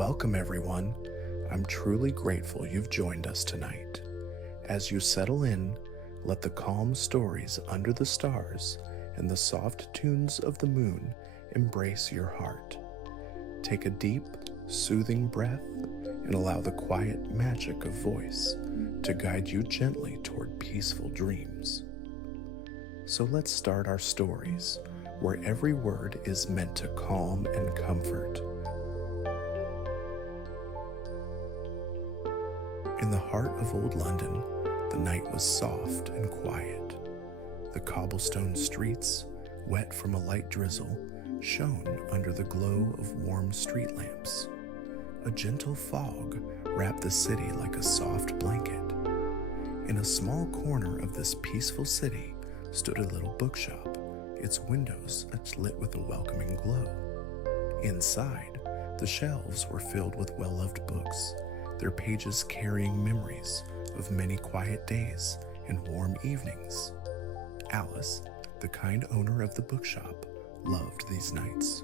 Welcome, everyone. I'm truly grateful you've joined us tonight. As you settle in, let the calm stories under the stars and the soft tunes of the moon embrace your heart. Take a deep, soothing breath and allow the quiet magic of voice to guide you gently toward peaceful dreams. So let's start our stories, where every word is meant to calm and comfort. In the heart of old London, the night was soft and quiet. The cobblestone streets, wet from a light drizzle, shone under the glow of warm street lamps. A gentle fog wrapped the city like a soft blanket. In a small corner of this peaceful city stood a little bookshop, its windows lit with a welcoming glow. Inside, the shelves were filled with well-loved books, their pages carrying memories of many quiet days and warm evenings. Alice, the kind owner of the bookshop, loved these nights.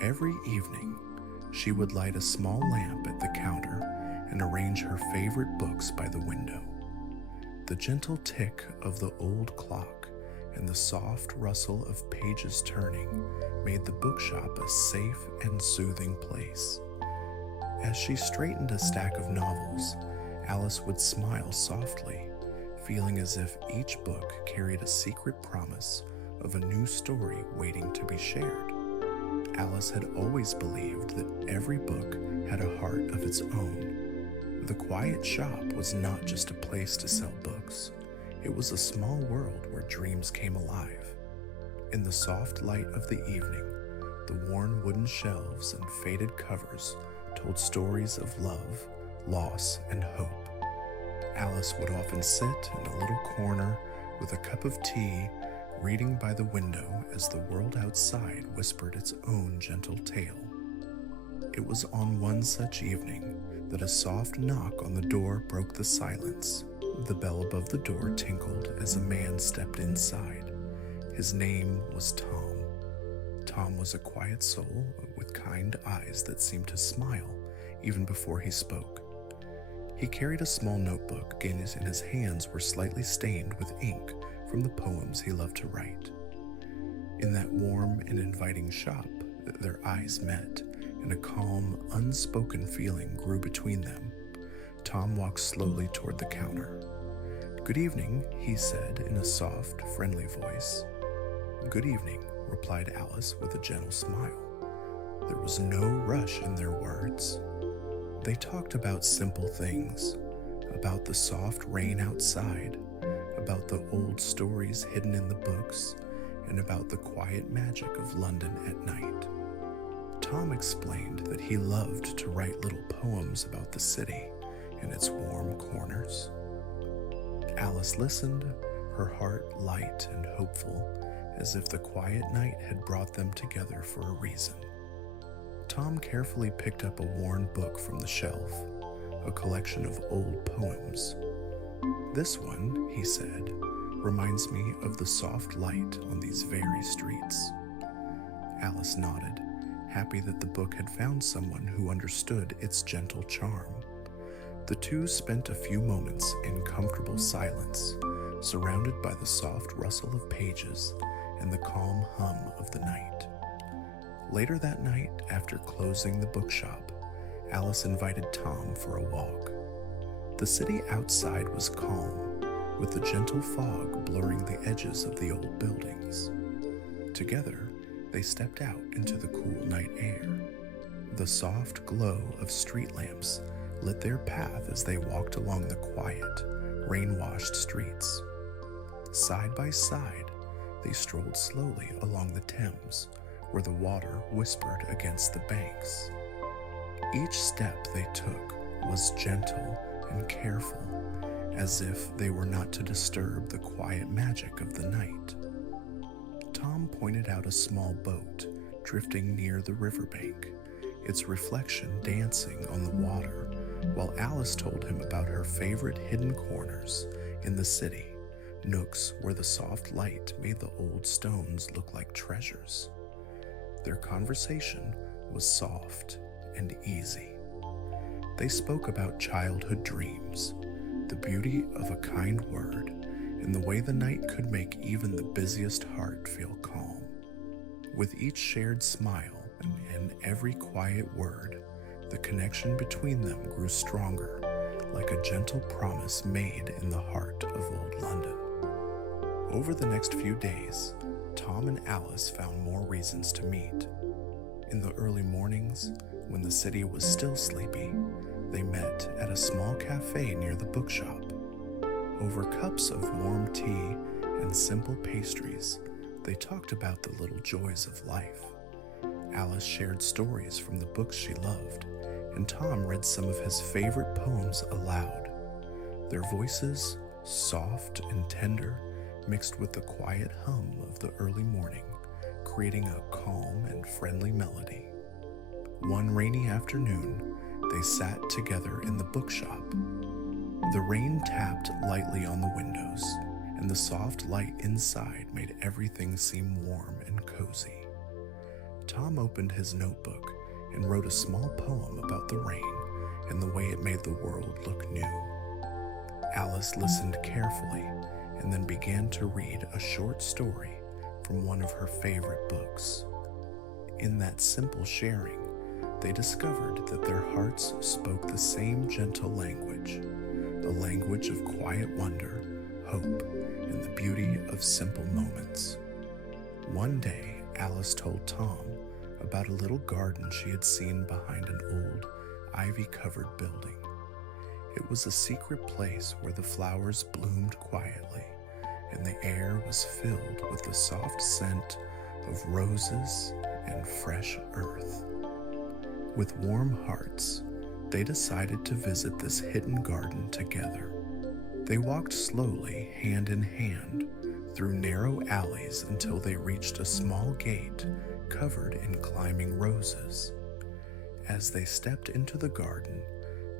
Every evening, she would light a small lamp at the counter and arrange her favorite books by the window. The gentle tick of the old clock and the soft rustle of pages turning made the bookshop a safe and soothing place. As she straightened a stack of novels, Alice would smile softly, feeling as if each book carried a secret promise of a new story waiting to be shared. Alice had always believed that every book had a heart of its own. The quiet shop was not just a place to sell books. It was a small world where dreams came alive. In the soft light of the evening, the worn wooden shelves and faded covers told stories of love, loss, and hope. Alice would often sit in a little corner with a cup of tea, reading by the window as the world outside whispered its own gentle tale. It was on one such evening that a soft knock on the door broke the silence. The bell above the door tinkled as a man stepped inside. His name was Tom. Tom was a quiet soul with kind eyes that seemed to smile even before he spoke. He carried a small notebook, and his hands were slightly stained with ink from the poems he loved to write. In that warm and inviting shop, their eyes met, and a calm, unspoken feeling grew between them. Tom walked slowly toward the counter. "Good evening," he said in a soft, friendly voice. "Good evening," replied Alice with a gentle smile. There was no rush in their words. They talked about simple things, about the soft rain outside, about the old stories hidden in the books, and about the quiet magic of London at night. Tom explained that he loved to write little poems about the city and its warm corners. Alice listened, her heart light and hopeful, as if the quiet night had brought them together for a reason. Tom carefully picked up a worn book from the shelf, a collection of old poems. "This one," he said, "reminds me of the soft light on these very streets." Alice nodded, happy that the book had found someone who understood its gentle charm. The two spent a few moments in comfortable silence, surrounded by the soft rustle of pages and the calm hum of the night. Later that night, after closing the bookshop, Alice invited Tom for a walk. The city outside was calm, with the gentle fog blurring the edges of the old buildings. Together, they stepped out into the cool night air. The soft glow of street lamps lit their path as they walked along the quiet, rain-washed streets. Side by side, they strolled slowly along the Thames, where the water whispered against the banks. Each step they took was gentle and careful, as if they were not to disturb the quiet magic of the night. Tom pointed out a small boat drifting near the riverbank, its reflection dancing on the water, while Alice told him about her favorite hidden corners in the city, nooks where the soft light made the old stones look like treasures. Their conversation was soft and easy. They spoke about childhood dreams, the beauty of a kind word, and the way the night could make even the busiest heart feel calm. With each shared smile and every quiet word, the connection between them grew stronger, like a gentle promise made in the heart of old London. Over the next few days, Tom and Alice found more reasons to meet. In the early mornings, when the city was still sleepy, they met at a small cafe near the bookshop. Over cups of warm tea and simple pastries, they talked about the little joys of life. Alice shared stories from the books she loved, and Tom read some of his favorite poems aloud. Their voices, soft and tender, mixed with the quiet hum of the early morning, creating a calm and friendly melody. One rainy afternoon, they sat together in the bookshop. The rain tapped lightly on the windows, and the soft light inside made everything seem warm and cozy. Tom opened his notebook and wrote a small poem about the rain and the way it made the world look new. Alice listened carefully and then began to read a short story from one of her favorite books. In that simple sharing, they discovered that their hearts spoke the same gentle language, a language of quiet wonder, hope, and the beauty of simple moments. One day, Alice told Tom about a little garden she had seen behind an old, ivy-covered building. It was a secret place where the flowers bloomed quietly, and the air was filled with the soft scent of roses and fresh earth. With warm hearts, they decided to visit this hidden garden together. They walked slowly, hand in hand, through narrow alleys until they reached a small gate covered in climbing roses. As they stepped into the garden,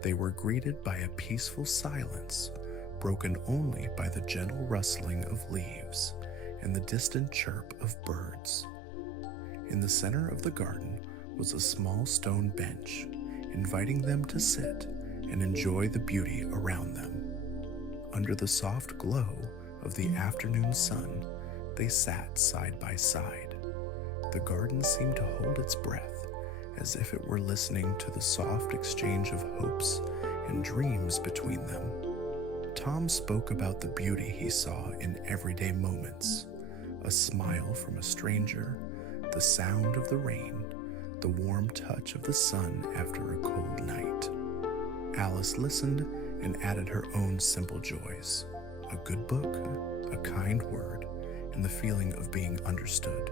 they were greeted by a peaceful silence, broken only by the gentle rustling of leaves and the distant chirp of birds. In the center of the garden was a small stone bench, inviting them to sit and enjoy the beauty around them. Under the soft glow of the afternoon sun, they sat side by side. The garden seemed to hold its breath, as if it were listening to the soft exchange of hopes and dreams between them. Tom spoke about the beauty he saw in everyday moments: a smile from a stranger, the sound of the rain, the warm touch of the sun after a cold night. Alice listened and added her own simple joys: a good book, a kind word, and the feeling of being understood.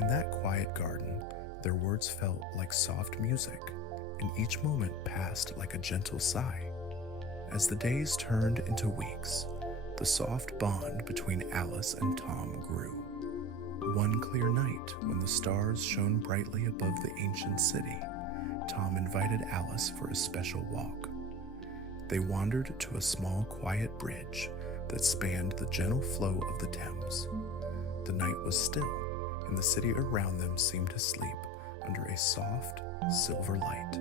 In that quiet garden, their words felt like soft music, and each moment passed like a gentle sigh. As the days turned into weeks, the soft bond between Alice and Tom grew. One clear night, when the stars shone brightly above the ancient city, Tom invited Alice for a special walk. They wandered to a small, quiet bridge that spanned the gentle flow of the Thames. The night was still, and the city around them seemed to sleep under a soft, silver light.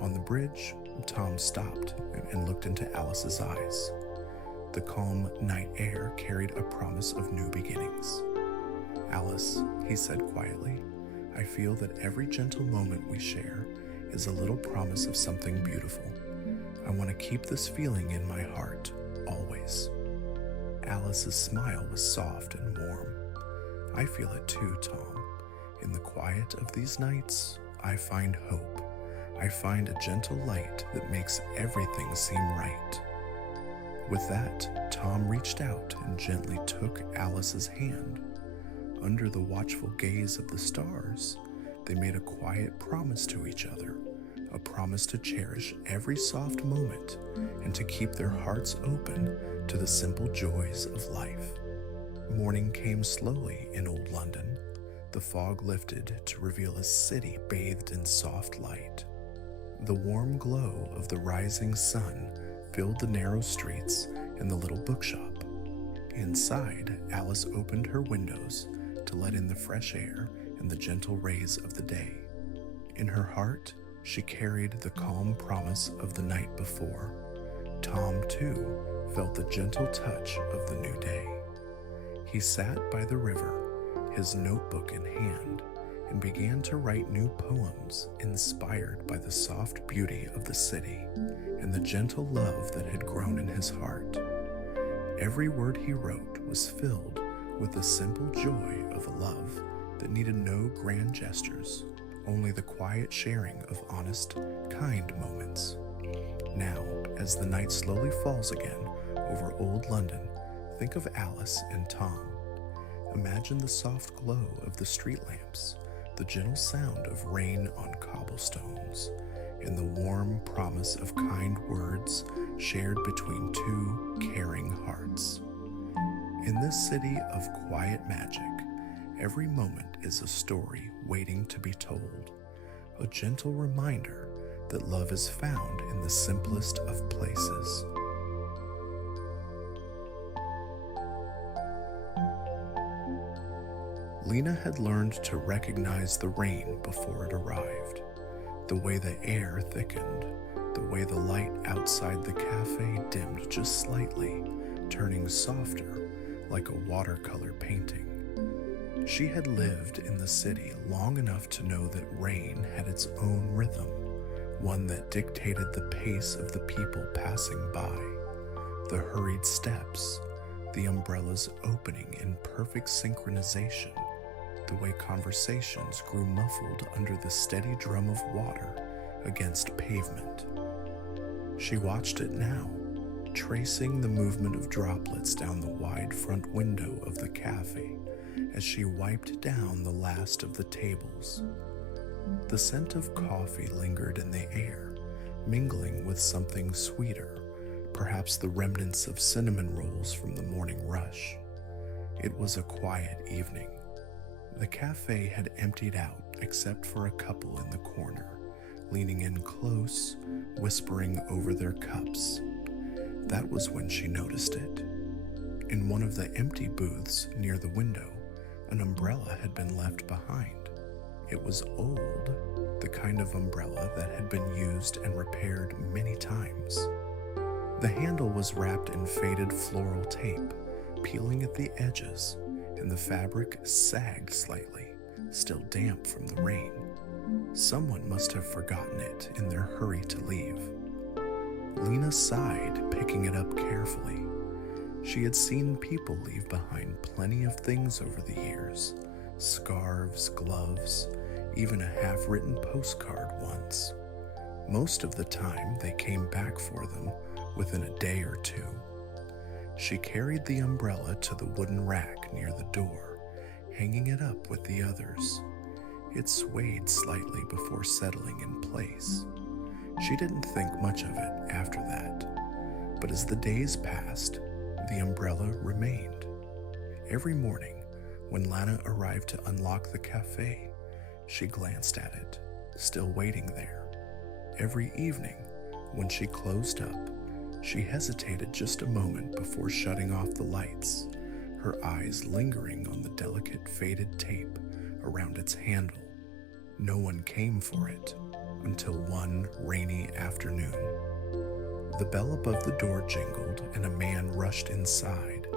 On the bridge, Tom stopped and looked into Alice's eyes. The calm night air carried a promise of new beginnings. "Alice," he said quietly, "I feel that every gentle moment we share is a little promise of something beautiful. I want to keep this feeling in my heart, always." Alice's smile was soft and warm. "I feel it too, Tom. In the quiet of these nights, I find hope. I find a gentle light that makes everything seem right." With that, Tom reached out and gently took Alice's hand. Under the watchful gaze of the stars, they made a quiet promise to each other, a promise to cherish every soft moment and to keep their hearts open to the simple joys of life. Morning came slowly in old London. The fog lifted to reveal a city bathed in soft light. The warm glow of the rising sun filled the narrow streets and the little bookshop. Inside, Alice opened her windows to let in the fresh air and the gentle rays of the day. In her heart, She carried the calm promise of the night before. Tom, too, felt the gentle touch of the new day. He sat by the river, his notebook in hand, and began to write new poems inspired by the soft beauty of the city and the gentle love that had grown in his heart. Every word he wrote was filled with the simple joy of a love that needed no grand gestures, only the quiet sharing of honest, kind moments. Now, as the night slowly falls again over old London, think of Alice and Tom. Imagine the soft glow of the street lamps, the gentle sound of rain on cobblestones, and the warm promise of kind words shared between two caring hearts. In this city of quiet magic, every moment is a story waiting to be told, a gentle reminder that love is found in the simplest of places. Lena had learned to recognize the rain before it arrived, the way the air thickened, the way the light outside the cafe dimmed just slightly, turning softer like a watercolor painting. She had lived in the city long enough to know that rain had its own rhythm, one that dictated the pace of the people passing by, the hurried steps, the umbrellas opening in perfect synchronization, the way conversations grew muffled under the steady drum of water against pavement. She watched it now, tracing the movement of droplets down the wide front window of the cafe as she wiped down the last of the tables. The scent of coffee lingered in the air, mingling with something sweeter, perhaps the remnants of cinnamon rolls from the morning rush. It was a quiet evening. The cafe had emptied out except for a couple in the corner, leaning in close, whispering over their cups. That was when she noticed it. In one of the empty booths near the window, an umbrella had been left behind. It was old, the kind of umbrella that had been used and repaired many times. The handle was wrapped in faded floral tape, peeling at the edges, and the fabric sagged slightly, still damp from the rain. Someone must have forgotten it in their hurry to leave. Lena sighed, picking it up carefully. She had seen people leave behind plenty of things over the years, scarves, gloves, even a half-written postcard once. Most of the time, they came back for them within a day or two. She carried the umbrella to the wooden rack near the door, hanging it up with the others. It swayed slightly before settling in place. She didn't think much of it after that, but as the days passed, the umbrella remained. Every morning, when Lana arrived to unlock the cafe, she glanced at it, still waiting there. Every evening, when she closed up, she hesitated just a moment before shutting off the lights, her eyes lingering on the delicate faded tape around its handle. No one came for it until one rainy afternoon. The bell above the door jingled and a man rushed inside.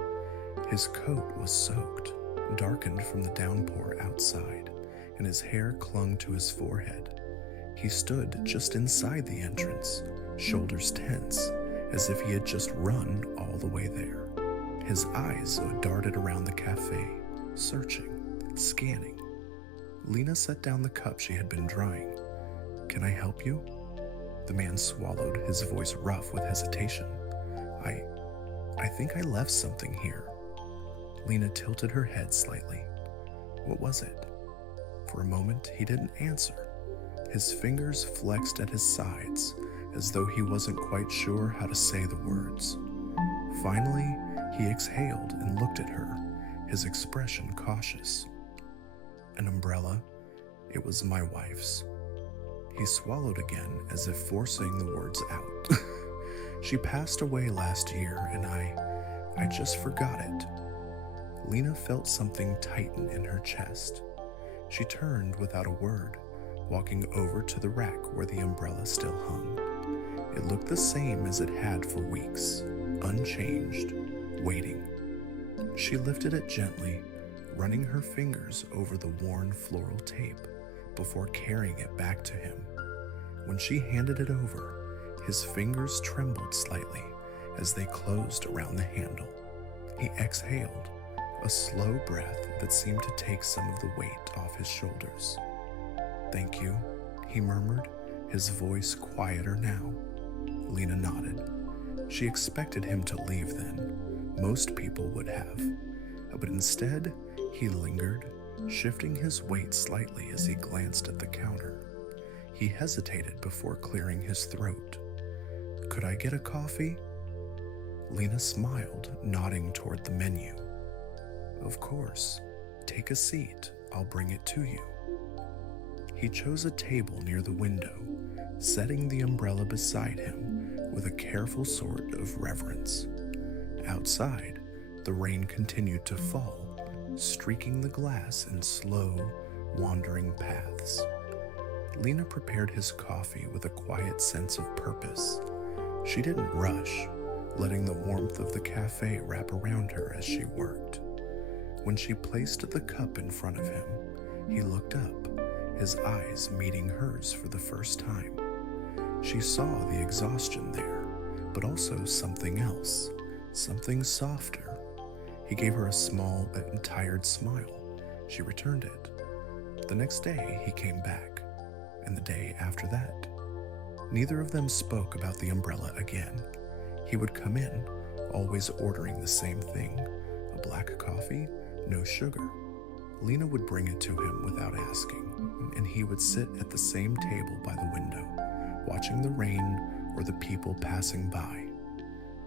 His coat was soaked, darkened from the downpour outside, and his hair clung to his forehead. He stood just inside the entrance, shoulders tense, as if he had just run all the way there. His eyes darted around the cafe, searching, scanning. Lena set down the cup she had been drying. "Can I help you?" The man swallowed, his voice rough with hesitation. I think I left something here." Lena tilted her head slightly. "What was it?" For a moment, he didn't answer. His fingers flexed at his sides, as though he wasn't quite sure how to say the words. Finally, he exhaled and looked at her, his expression cautious. "An umbrella? It was my wife's." He swallowed again, as if forcing the words out. "She passed away last year, and I just forgot it." Lena felt something tighten in her chest. She turned without a word, walking over to the rack where the umbrella still hung. It looked the same as it had for weeks, unchanged, waiting. She lifted it gently, running her fingers over the worn floral tape before carrying it back to him. When she handed it over, his fingers trembled slightly as they closed around the handle. He exhaled, a slow breath that seemed to take some of the weight off his shoulders. "Thank you," he murmured, his voice quieter now. Lena nodded. She expected him to leave then. Most people would have. But instead, he lingered, shifting his weight slightly as he glanced at the counter. He hesitated before clearing his throat. "Could I get a coffee?" Lena smiled, nodding toward the menu. "Of course. Take a seat. I'll bring it to you." He chose a table near the window, setting the umbrella beside him with a careful sort of reverence. Outside, the rain continued to fall, streaking the glass in slow, wandering paths. Lena prepared his coffee with a quiet sense of purpose. She didn't rush, letting the warmth of the cafe wrap around her as she worked. When she placed the cup in front of him, he looked up, his eyes meeting hers for the first time. She saw the exhaustion there, but also something else, something softer. He gave her a small and tired smile. She returned it. The next day, he came back, and the day after that. Neither of them spoke about the umbrella again. He would come in, always ordering the same thing, a black coffee, no sugar. Lena would bring it to him without asking, and he would sit at the same table by the window, watching the rain or the people passing by.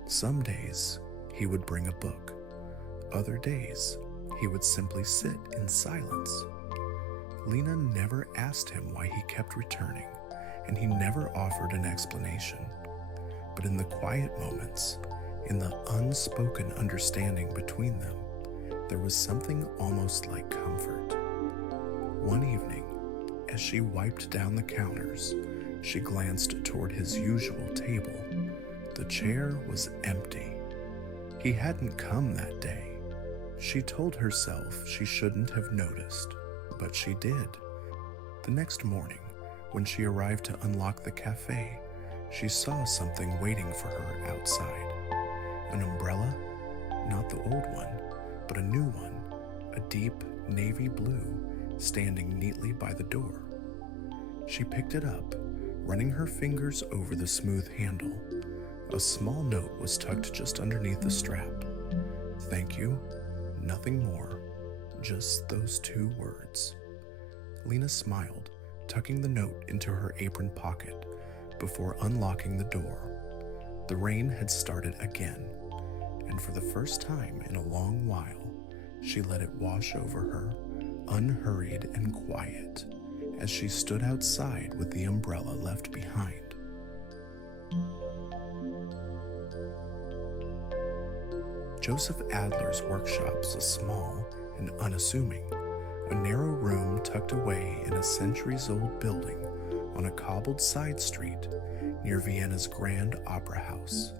Some days, he would bring a book. Other days, he would simply sit in silence. Lena never asked him why he kept returning, and he never offered an explanation. But in the quiet moments, in the unspoken understanding between them, there was something almost like comfort. One evening, as she wiped down the counters, she glanced toward his usual table. The chair was empty. He hadn't come that day. She told herself she shouldn't have noticed, but she did. The next morning, when she arrived to unlock the cafe, she saw something waiting for her outside. An umbrella, not the old one, but a new one, a deep navy blue, standing neatly by the door. She picked it up, running her fingers over the smooth handle. A small note was tucked just underneath the strap. "Thank you, nothing more, just those 2 words." Lena smiled, tucking the note into her apron pocket before unlocking the door. The rain had started again, and for the first time in a long while, she let it wash over her, unhurried and quiet, as she stood outside with the umbrella left behind. Joseph Adler's workshop was small and unassuming, a narrow room tucked away in a centuries-old building on a cobbled side street near Vienna's Grand Opera House.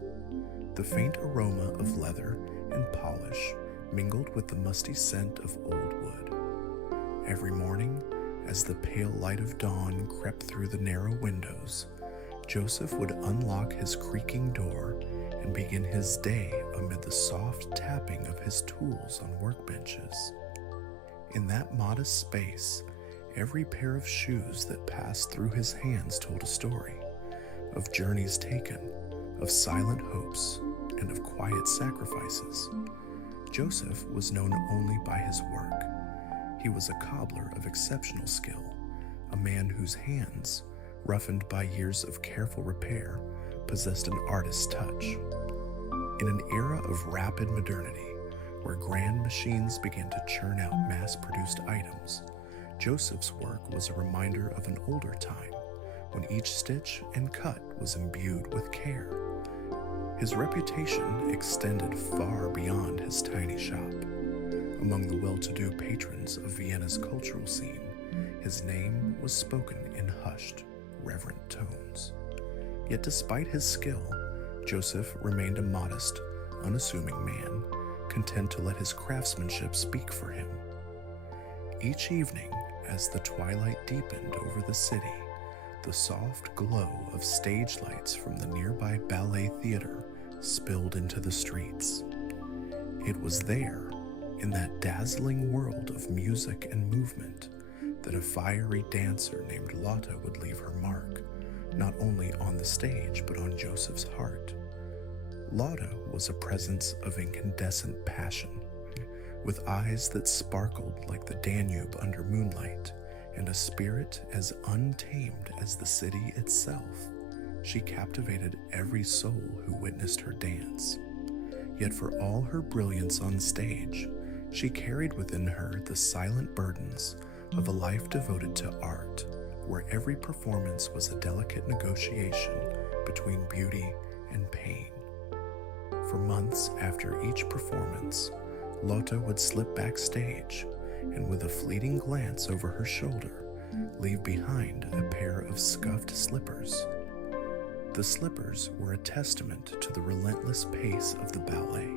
The faint aroma of leather and polish mingled with the musty scent of old wood. Every morning, as the pale light of dawn crept through the narrow windows, Joseph would unlock his creaking door and begin his day amid the soft tapping of his tools on workbenches. In that modest space, every pair of shoes that passed through his hands told a story of journeys taken, of silent hopes, and of quiet sacrifices. Joseph was known only by his work. He was a cobbler of exceptional skill, a man whose hands, roughened by years of careful repair, possessed an artist's touch. In an era of rapid modernity, where grand machines began to churn out mass-produced items, Joseph's work was a reminder of an older time, when each stitch and cut was imbued with care. His reputation extended far beyond his tiny shop. Among the well-to-do patrons of Vienna's cultural scene, His name was spoken in hushed, reverent tones. Yet despite his skill, Joseph remained a modest, unassuming man, content to let his craftsmanship speak for him. Each evening, as the twilight deepened over the city, the soft glow of stage lights from the nearby ballet theater spilled into the streets. It was there, in that dazzling world of music and movement, that a fiery dancer named Lotta would leave her mark, not only on the stage but on Joseph's heart. Lotta was a presence of incandescent passion, with eyes that sparkled like the Danube under moonlight, and a spirit as untamed as the city itself. She captivated every soul who witnessed her dance. Yet for all her brilliance on stage, she carried within her the silent burdens of a life devoted to art, where every performance was a delicate negotiation between beauty and pain. For months after each performance, Lotta would slip backstage and with a fleeting glance over her shoulder, leave behind a pair of scuffed slippers. The slippers were a testament to the relentless pace of the ballet,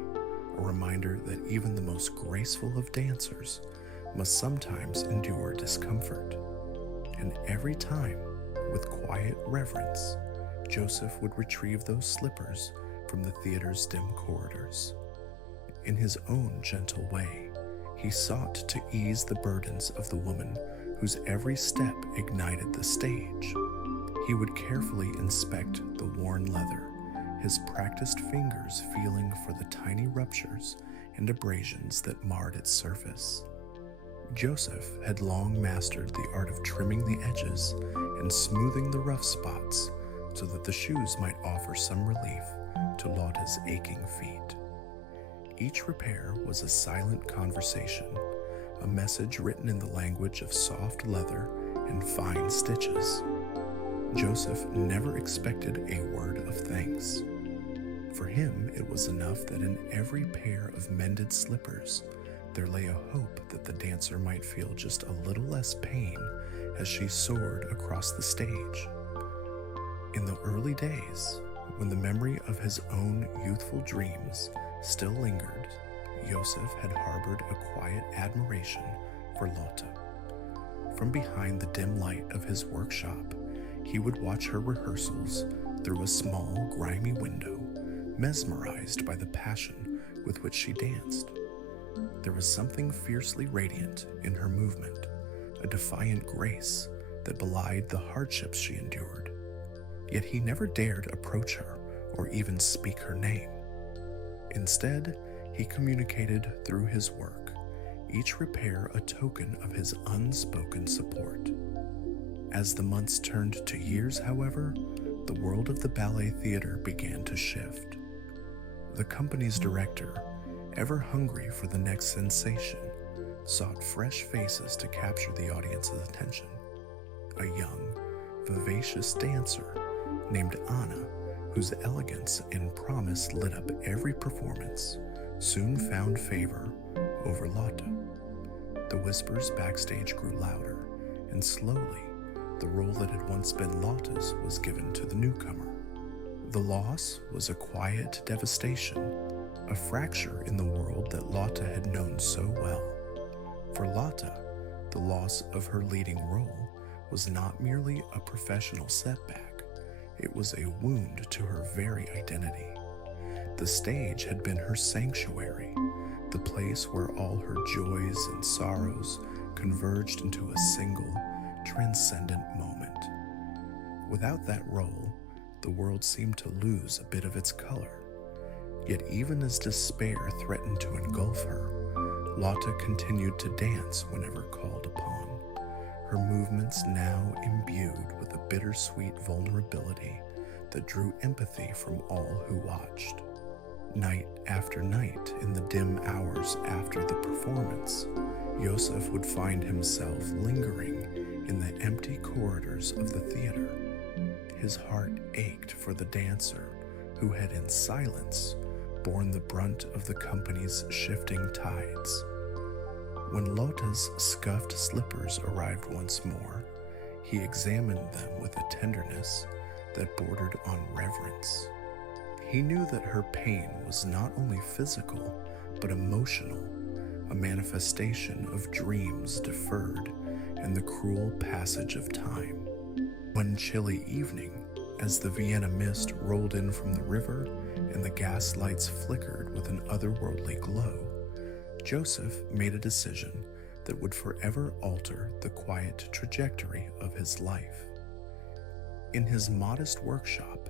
a reminder that even the most graceful of dancers must sometimes endure discomfort. And every time, with quiet reverence, Joseph would retrieve those slippers from the theater's dim corridors. In his own gentle way, he sought to ease the burdens of the woman whose every step ignited the stage. He would carefully inspect the worn leather, his practiced fingers feeling for the tiny ruptures and abrasions that marred its surface. Joseph had long mastered the art of trimming the edges and smoothing the rough spots so that the shoes might offer some relief to Lotta's aching feet. Each repair was a silent conversation, a message written in the language of soft leather and fine stitches. Joseph never expected a word of thanks. For him, it was enough that in every pair of mended slippers, there lay a hope that the dancer might feel just a little less pain as she soared across the stage. In the early days, when the memory of his own youthful dreams still lingered, Joseph had harbored a quiet admiration for Lotta. From behind the dim light of his workshop, he would watch her rehearsals through a small, grimy window, mesmerized by the passion with which she danced. There was something fiercely radiant in her movement, a defiant grace that belied the hardships she endured. Yet he never dared approach her or even speak her name. Instead, he communicated through his work, each repair a token of his unspoken support. As the months turned to years, however, the world of the ballet theater began to shift. The company's director, ever hungry for the next sensation, sought fresh faces to capture the audience's attention. A young, vivacious dancer named Anna, whose elegance and promise lit up every performance, soon found favor over Lotta. The whispers backstage grew louder, and slowly, the role that had once been Lotta's was given to the newcomer. The loss was a quiet devastation, a fracture in the world that Lotta had known so well. For Lotta, the loss of her leading role was not merely a professional setback, it was a wound to her very identity. The stage had been her sanctuary, the place where all her joys and sorrows converged into a single, transcendent moment. Without that role, the world seemed to lose a bit of its color. Yet even as despair threatened to engulf her, Lotta continued to dance whenever called upon, her movements now imbued with a bittersweet vulnerability that drew empathy from all who watched. Night after night, in the dim hours after the performance, Joseph would find himself lingering in the empty corridors of the theater. His heart ached for the dancer who had in silence borne the brunt of the company's shifting tides. When Lotta's scuffed slippers arrived once more, he examined them with a tenderness that bordered on reverence. He knew that her pain was not only physical, but emotional, a manifestation of dreams deferred and the cruel passage of time. One chilly evening, as the Vienna mist rolled in from the river and the gas lights flickered with an otherworldly glow, Joseph made a decision that would forever alter the quiet trajectory of his life. In his modest workshop,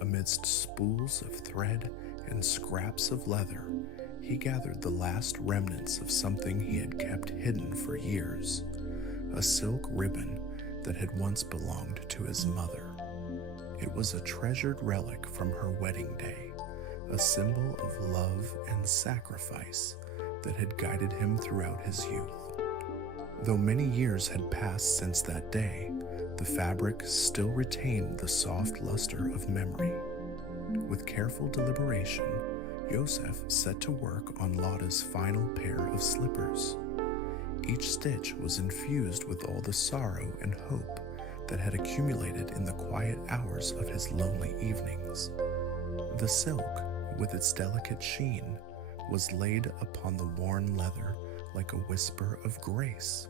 amidst spools of thread and scraps of leather, he gathered the last remnants of something he had kept hidden for years, a silk ribbon that had once belonged to his mother. It was a treasured relic from her wedding day, a symbol of love and sacrifice that had guided him throughout his youth. Though many years had passed since that day, the fabric still retained the soft luster of memory. With careful deliberation, Joseph set to work on Lotta's final pair of slippers. Each stitch was infused with all the sorrow and hope that had accumulated in the quiet hours of his lonely evenings. The silk, with its delicate sheen, was laid upon the worn leather like a whisper of grace,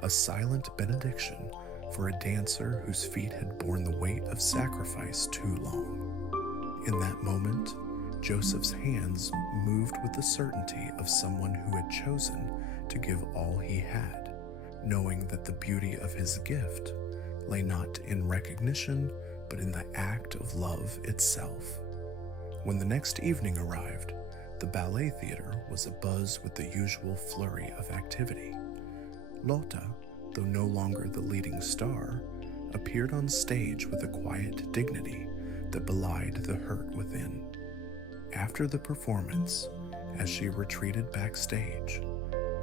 a silent benediction for a dancer whose feet had borne the weight of sacrifice too long. In that moment, Joseph's hands moved with the certainty of someone who had chosen to give all he had, knowing that the beauty of his gift lay not in recognition, but in the act of love itself. When the next evening arrived, the ballet theater was abuzz with the usual flurry of activity. Lotta, though no longer the leading star, appeared on stage with a quiet dignity that belied the hurt within. After the performance, as she retreated backstage,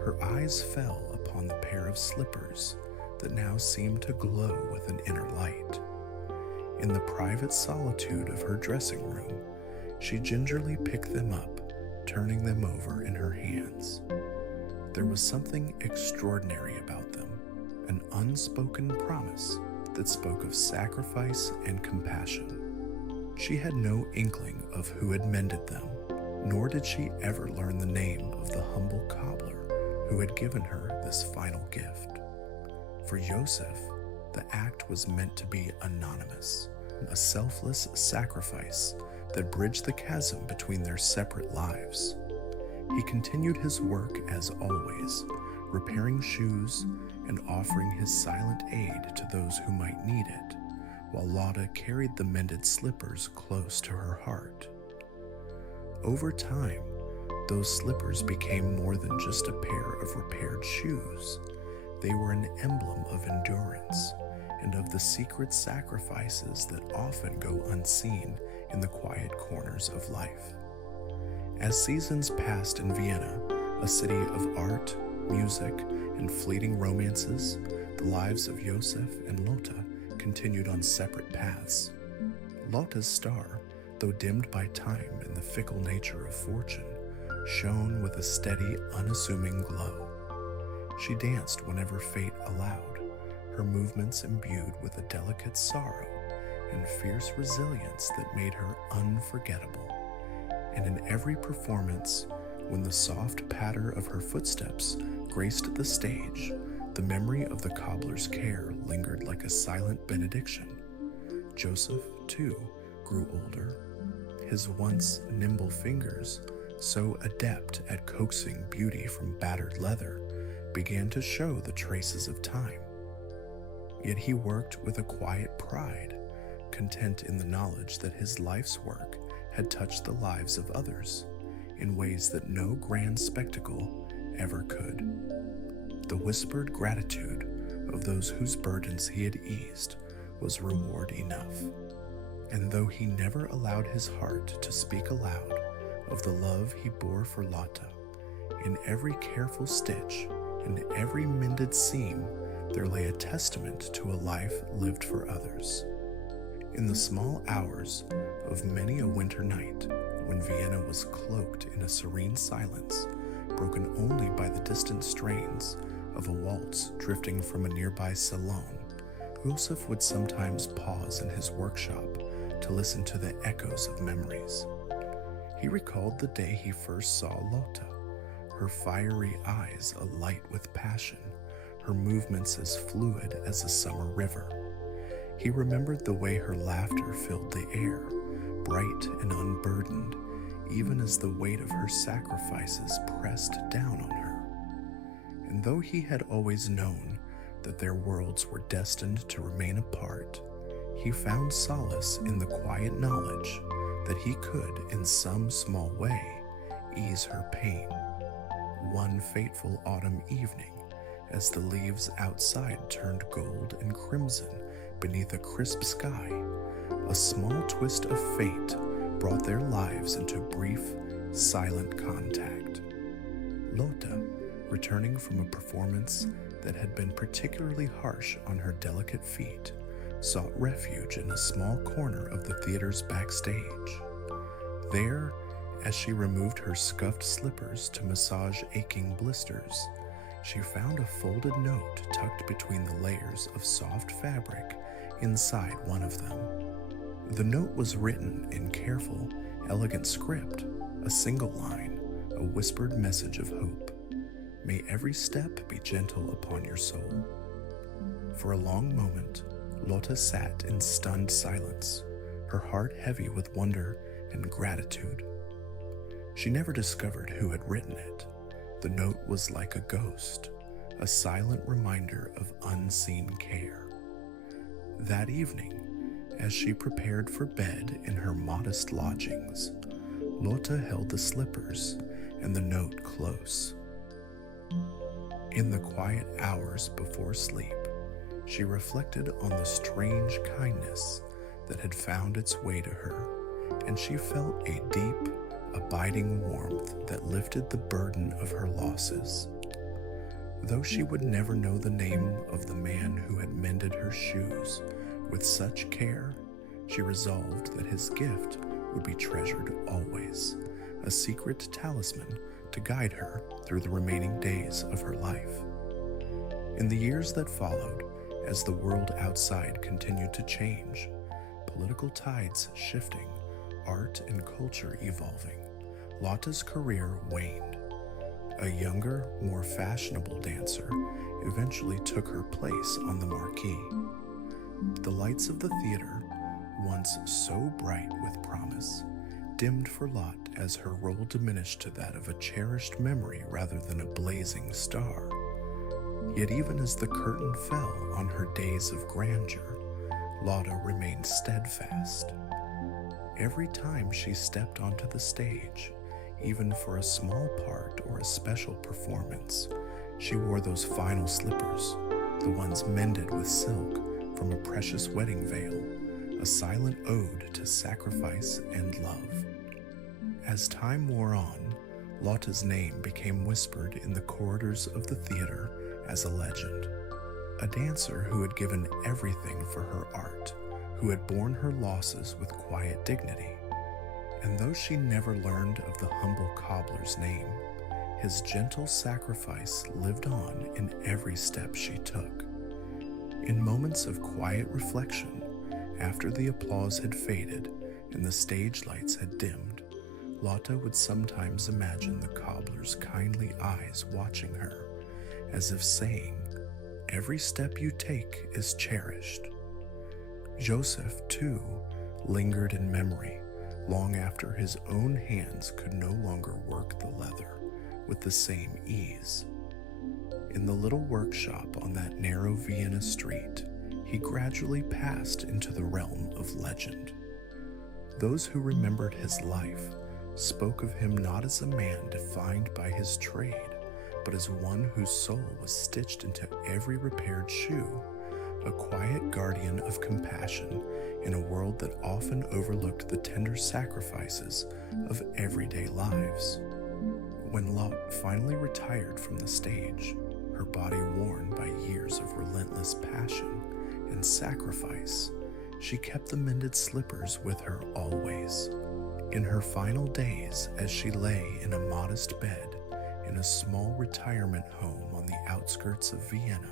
her eyes fell upon the pair of slippers that now seemed to glow with an inner light. In the private solitude of her dressing room, she gingerly picked them up, turning them over in her hands. There was something extraordinary about them, an unspoken promise that spoke of sacrifice and compassion. She had no inkling of who had mended them, nor did she ever learn the name of the humble cobbler who had given her this final gift. For Joseph, the act was meant to be anonymous, a selfless sacrifice that bridged the chasm between their separate lives. He continued his work as always, repairing shoes and offering his silent aid to those who might need it, while Lotta carried the mended slippers close to her heart. Over time, those slippers became more than just a pair of repaired shoes. They were an emblem of endurance and of the secret sacrifices that often go unseen in the quiet corners of life. As seasons passed in Vienna, a city of art, music, and fleeting romances, the lives of Joseph and Lotta continued on separate paths. Lotta's star, though dimmed by time and the fickle nature of fortune, shone with a steady, unassuming glow. She danced whenever fate allowed, her movements imbued with a delicate sorrow and fierce resilience that made her unforgettable. And in every performance, when the soft patter of her footsteps graced the stage, the memory of the cobbler's care lingered like a silent benediction. Joseph, too, grew older. His once nimble fingers, so adept at coaxing beauty from battered leather, began to show the traces of time. Yet he worked with a quiet pride, content in the knowledge that his life's work had touched the lives of others in ways that no grand spectacle ever could. The whispered gratitude of those whose burdens he had eased was reward enough. And though he never allowed his heart to speak aloud of the love he bore for Lotta, in every careful stitch and every mended seam there lay a testament to a life lived for others. In the small hours of many a winter night, when Vienna was cloaked in a serene silence, broken only by the distant strains of a waltz drifting from a nearby salon, Yusuf would sometimes pause in his workshop to listen to the echoes of memories. He recalled the day he first saw Lotta, her fiery eyes alight with passion, her movements as fluid as a summer river. He remembered the way her laughter filled the air, bright and unburdened, even as the weight of her sacrifices pressed down on her. And though he had always known that their worlds were destined to remain apart, he found solace in the quiet knowledge that he could, in some small way, ease her pain. One fateful autumn evening, as the leaves outside turned gold and crimson beneath a crisp sky, a small twist of fate brought their lives into brief, silent contact. Lotta, returning from a performance that had been particularly harsh on her delicate feet, sought refuge in a small corner of the theater's backstage. There, as she removed her scuffed slippers to massage aching blisters, she found a folded note tucked between the layers of soft fabric inside one of them. The note was written in careful, elegant script, a single line, a whispered message of hope. May every step be gentle upon your soul. For a long moment, Lotta sat in stunned silence, her heart heavy with wonder and gratitude. She never discovered who had written it. The note was like a ghost, a silent reminder of unseen care. That evening, as she prepared for bed in her modest lodgings, Lotta held the slippers and the note close. In the quiet hours before sleep, she reflected on the strange kindness that had found its way to her, and she felt a deep, abiding warmth that lifted the burden of her losses. Though she would never know the name of the man who had mended her shoes with such care, she resolved that his gift would be treasured always, a secret talisman to guide her through the remaining days of her life. In the years that followed, as the world outside continued to change, political tides shifting, art and culture evolving, Lotta's career waned. A younger, more fashionable dancer eventually took her place on the marquee. The lights of the theater, once so bright with promise, dimmed for Lot as her role diminished to that of a cherished memory rather than a blazing star. Yet even as the curtain fell on her days of grandeur, Lotta remained steadfast. Every time she stepped onto the stage, even for a small part or a special performance, she wore those final slippers, the ones mended with silk from a precious wedding veil, a silent ode to sacrifice and love. As time wore on, Lotta's name became whispered in the corridors of the theater as a legend. A dancer who had given everything for her art, who had borne her losses with quiet dignity. And though she never learned of the humble cobbler's name, his gentle sacrifice lived on in every step she took. In moments of quiet reflection, after the applause had faded and the stage lights had dimmed, Lotta would sometimes imagine the cobbler's kindly eyes watching her, as if saying, "Every step you take is cherished." Joseph, too, lingered in memory long after his own hands could no longer work the leather with the same ease. In the little workshop on that narrow Vienna street, he gradually passed into the realm of legend. Those who remembered his life spoke of him not as a man defined by his trade, but as one whose soul was stitched into every repaired shoe, a quiet guardian of compassion in a world that often overlooked the tender sacrifices of everyday lives. When Lot finally retired from the stage, her body worn by years of relentless passion and sacrifice, she kept the mended slippers with her always. In her final days, as she lay in a modest bed in a small retirement home on the outskirts of Vienna,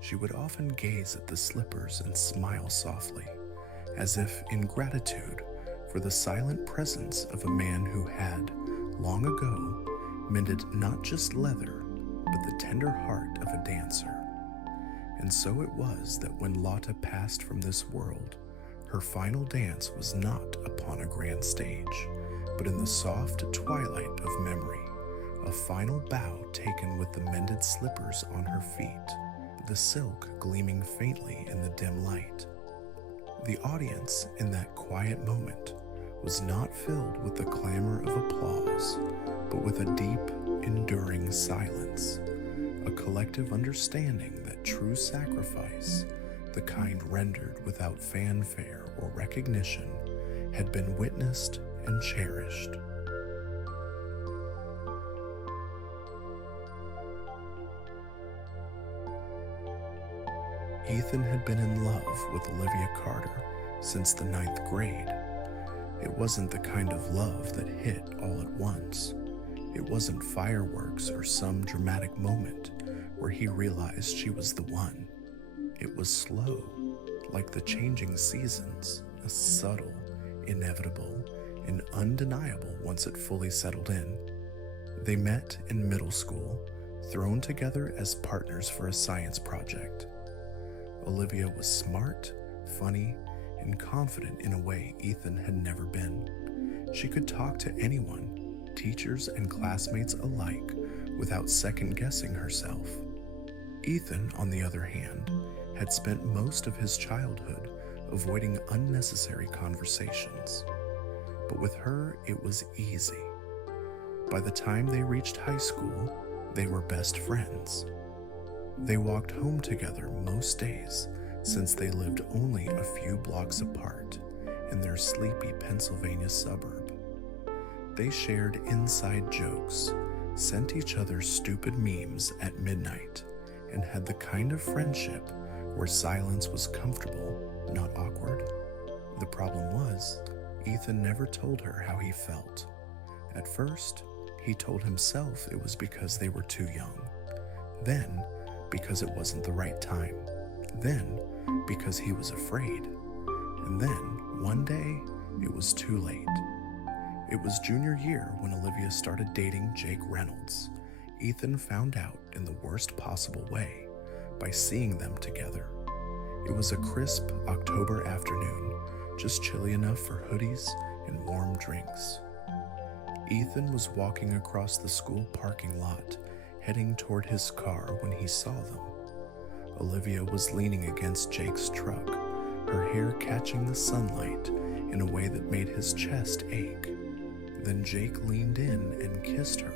she would often gaze at the slippers and smile softly, as if in gratitude for the silent presence of a man who had, long ago, mended not just leather, but the tender heart of a dancer. And so it was that when Lotta passed from this world, her final dance was not upon a grand stage, but in the soft twilight of memory, a final bow taken with the mended slippers on her feet, the silk gleaming faintly in the dim light. The audience in that quiet moment was not filled with the clamor of applause, but with a deep, enduring silence, a collective understanding that true sacrifice, the kind rendered without fanfare or recognition, had been witnessed and cherished. Ethan had been in love with Olivia Carter since the 9th grade. It wasn't the kind of love that hit all at once. It wasn't fireworks or some dramatic moment where he realized she was the one. It was slow, like the changing seasons, a subtle, inevitable, and undeniable once it fully settled in. They met in middle school, thrown together as partners for a science project. Olivia was smart, funny, and confident in a way Ethan had never been. She could talk to anyone, teachers and classmates alike, without second-guessing herself. Ethan, on the other hand, had spent most of his childhood avoiding unnecessary conversations. But with her, it was easy. By the time they reached high school, they were best friends. They walked home together most days, since they lived only a few blocks apart in their sleepy Pennsylvania suburb. They shared inside jokes, sent each other stupid memes at midnight, and had the kind of friendship where silence was comfortable, not awkward. The problem was, Ethan never told her how he felt. At first, he told himself it was because they were too young. Then, because it wasn't the right time. Then, because he was afraid. And then, one day, it was too late. It was junior year when Olivia started dating Jake Reynolds. Ethan found out in the worst possible way, by seeing them together. It was a crisp October afternoon, just chilly enough for hoodies and warm drinks. Ethan was walking across the school parking lot, heading toward his car when he saw them. Olivia was leaning against Jake's truck, her hair catching the sunlight in a way that made his chest ache. Then Jake leaned in and kissed her.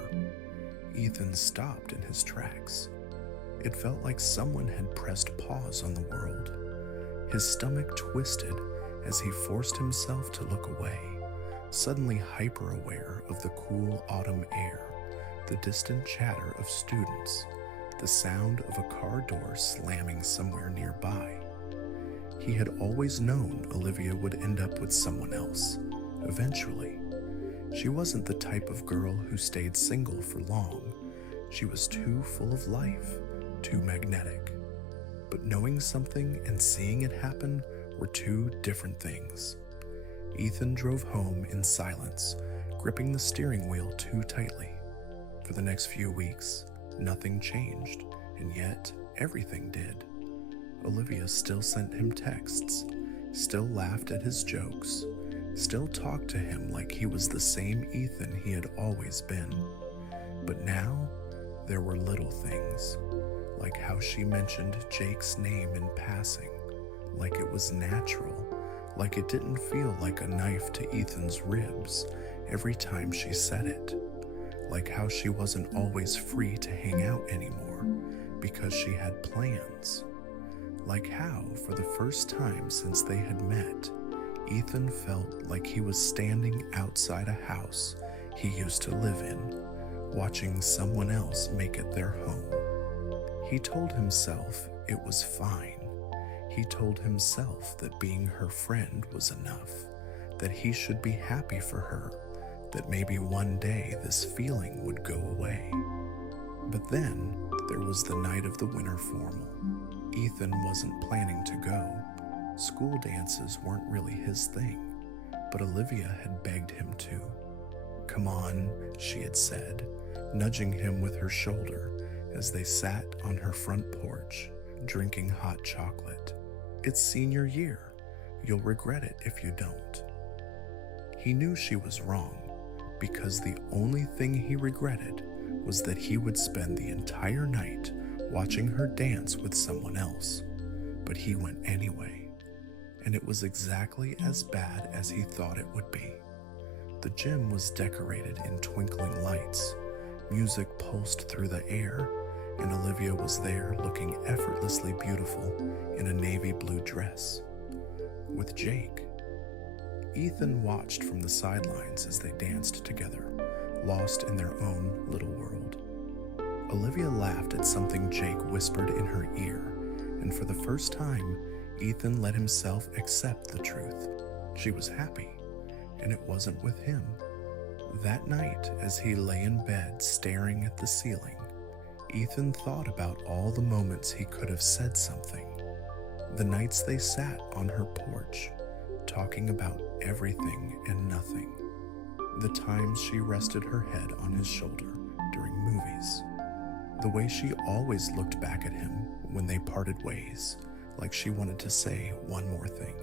Ethan stopped in his tracks. It felt like someone had pressed pause on the world. His stomach twisted as he forced himself to look away, suddenly hyper-aware of the cool autumn air, the distant chatter of students, the sound of a car door slamming somewhere nearby. He had always known Olivia would end up with someone else, eventually. She wasn't the type of girl who stayed single for long. She was too full of life, too magnetic. But knowing something and seeing it happen were two different things. Ethan drove home in silence, gripping the steering wheel too tightly. For the next few weeks, nothing changed, and yet everything did. Olivia still sent him texts, still laughed at his jokes, still talked to him like he was the same Ethan he had always been. But now, there were little things, like how she mentioned Jake's name in passing, like it was natural, like it didn't feel like a knife to Ethan's ribs every time she said it, like how she wasn't always free to hang out anymore because she had plans, like how, for the first time since they had met, Ethan felt like he was standing outside a house he used to live in, watching someone else make it their home. He told himself it was fine. He told himself that being her friend was enough, that he should be happy for her, that maybe one day this feeling would go away. But then there was the night of the winter formal. Ethan wasn't planning to go. School dances weren't really his thing, but Olivia had begged him to. "Come on," she had said, nudging him with her shoulder as they sat on her front porch, drinking hot chocolate. "It's senior year. You'll regret it if you don't." He knew she was wrong, because the only thing he regretted was that he would spend the entire night watching her dance with someone else. But he went anyway, and it was exactly as bad as he thought it would be. The gym was decorated in twinkling lights, music pulsed through the air, and Olivia was there looking effortlessly beautiful in a navy blue dress. With Jake. Ethan watched from the sidelines as they danced together, lost in their own little world. Olivia laughed at something Jake whispered in her ear, and for the first time, Ethan let himself accept the truth. She was happy, and it wasn't with him. That night, as he lay in bed staring at the ceiling, Ethan thought about all the moments he could have said something. The nights they sat on her porch, talking about everything and nothing. The times she rested her head on his shoulder during movies. The way she always looked back at him when they parted ways, like she wanted to say one more thing.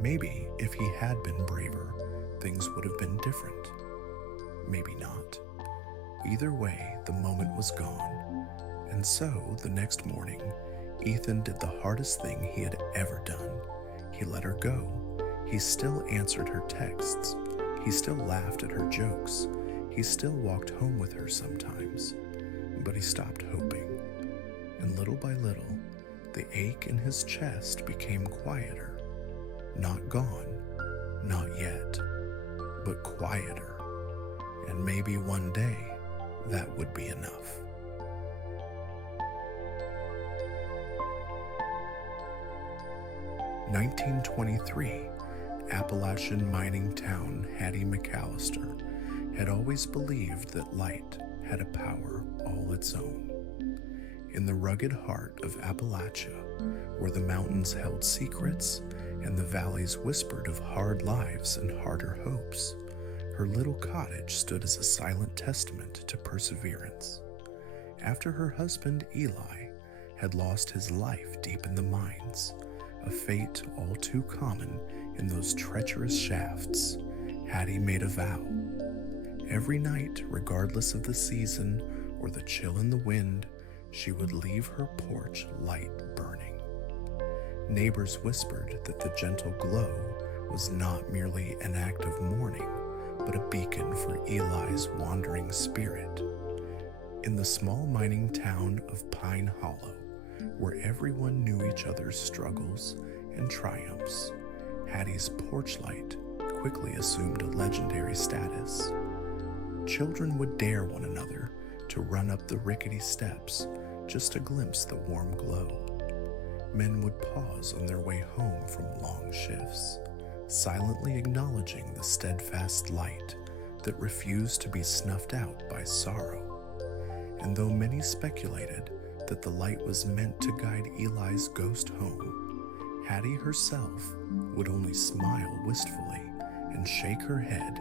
Maybe if he had been braver, things would have been different. Maybe not. Either way, the moment was gone. And so, the next morning, Ethan did the hardest thing he had ever done. He let her go. He still answered her texts. He still laughed at her jokes. He still walked home with her sometimes. But he stopped hoping. And little by little, the ache in his chest became quieter. Not gone, not yet, but quieter. And maybe one day, that would be enough. "1923, Appalachian mining town Hattie McAllister had always believed that light had a power all its own. In the rugged heart of Appalachia, where the mountains held secrets and the valleys whispered of hard lives and harder hopes, her little cottage stood as a silent testament to perseverance. After her husband Eli had lost his life deep in the mines, a fate all too common in those treacherous shafts, Hattie made a vow. Every night, regardless of the season or the chill in the wind, she would leave her porch light burning. Neighbors whispered that the gentle glow was not merely an act of mourning, but a beacon for Eli's wandering spirit. In the small mining town of Pine Hollow, where everyone knew each other's struggles and triumphs, Hattie's porch light quickly assumed a legendary status. Children would dare one another to run up the rickety steps just to glimpse the warm glow. Men would pause on their way home from long shifts, silently acknowledging the steadfast light that refused to be snuffed out by sorrow. And though many speculated that the light was meant to guide Eli's ghost home, Hattie herself would only smile wistfully and shake her head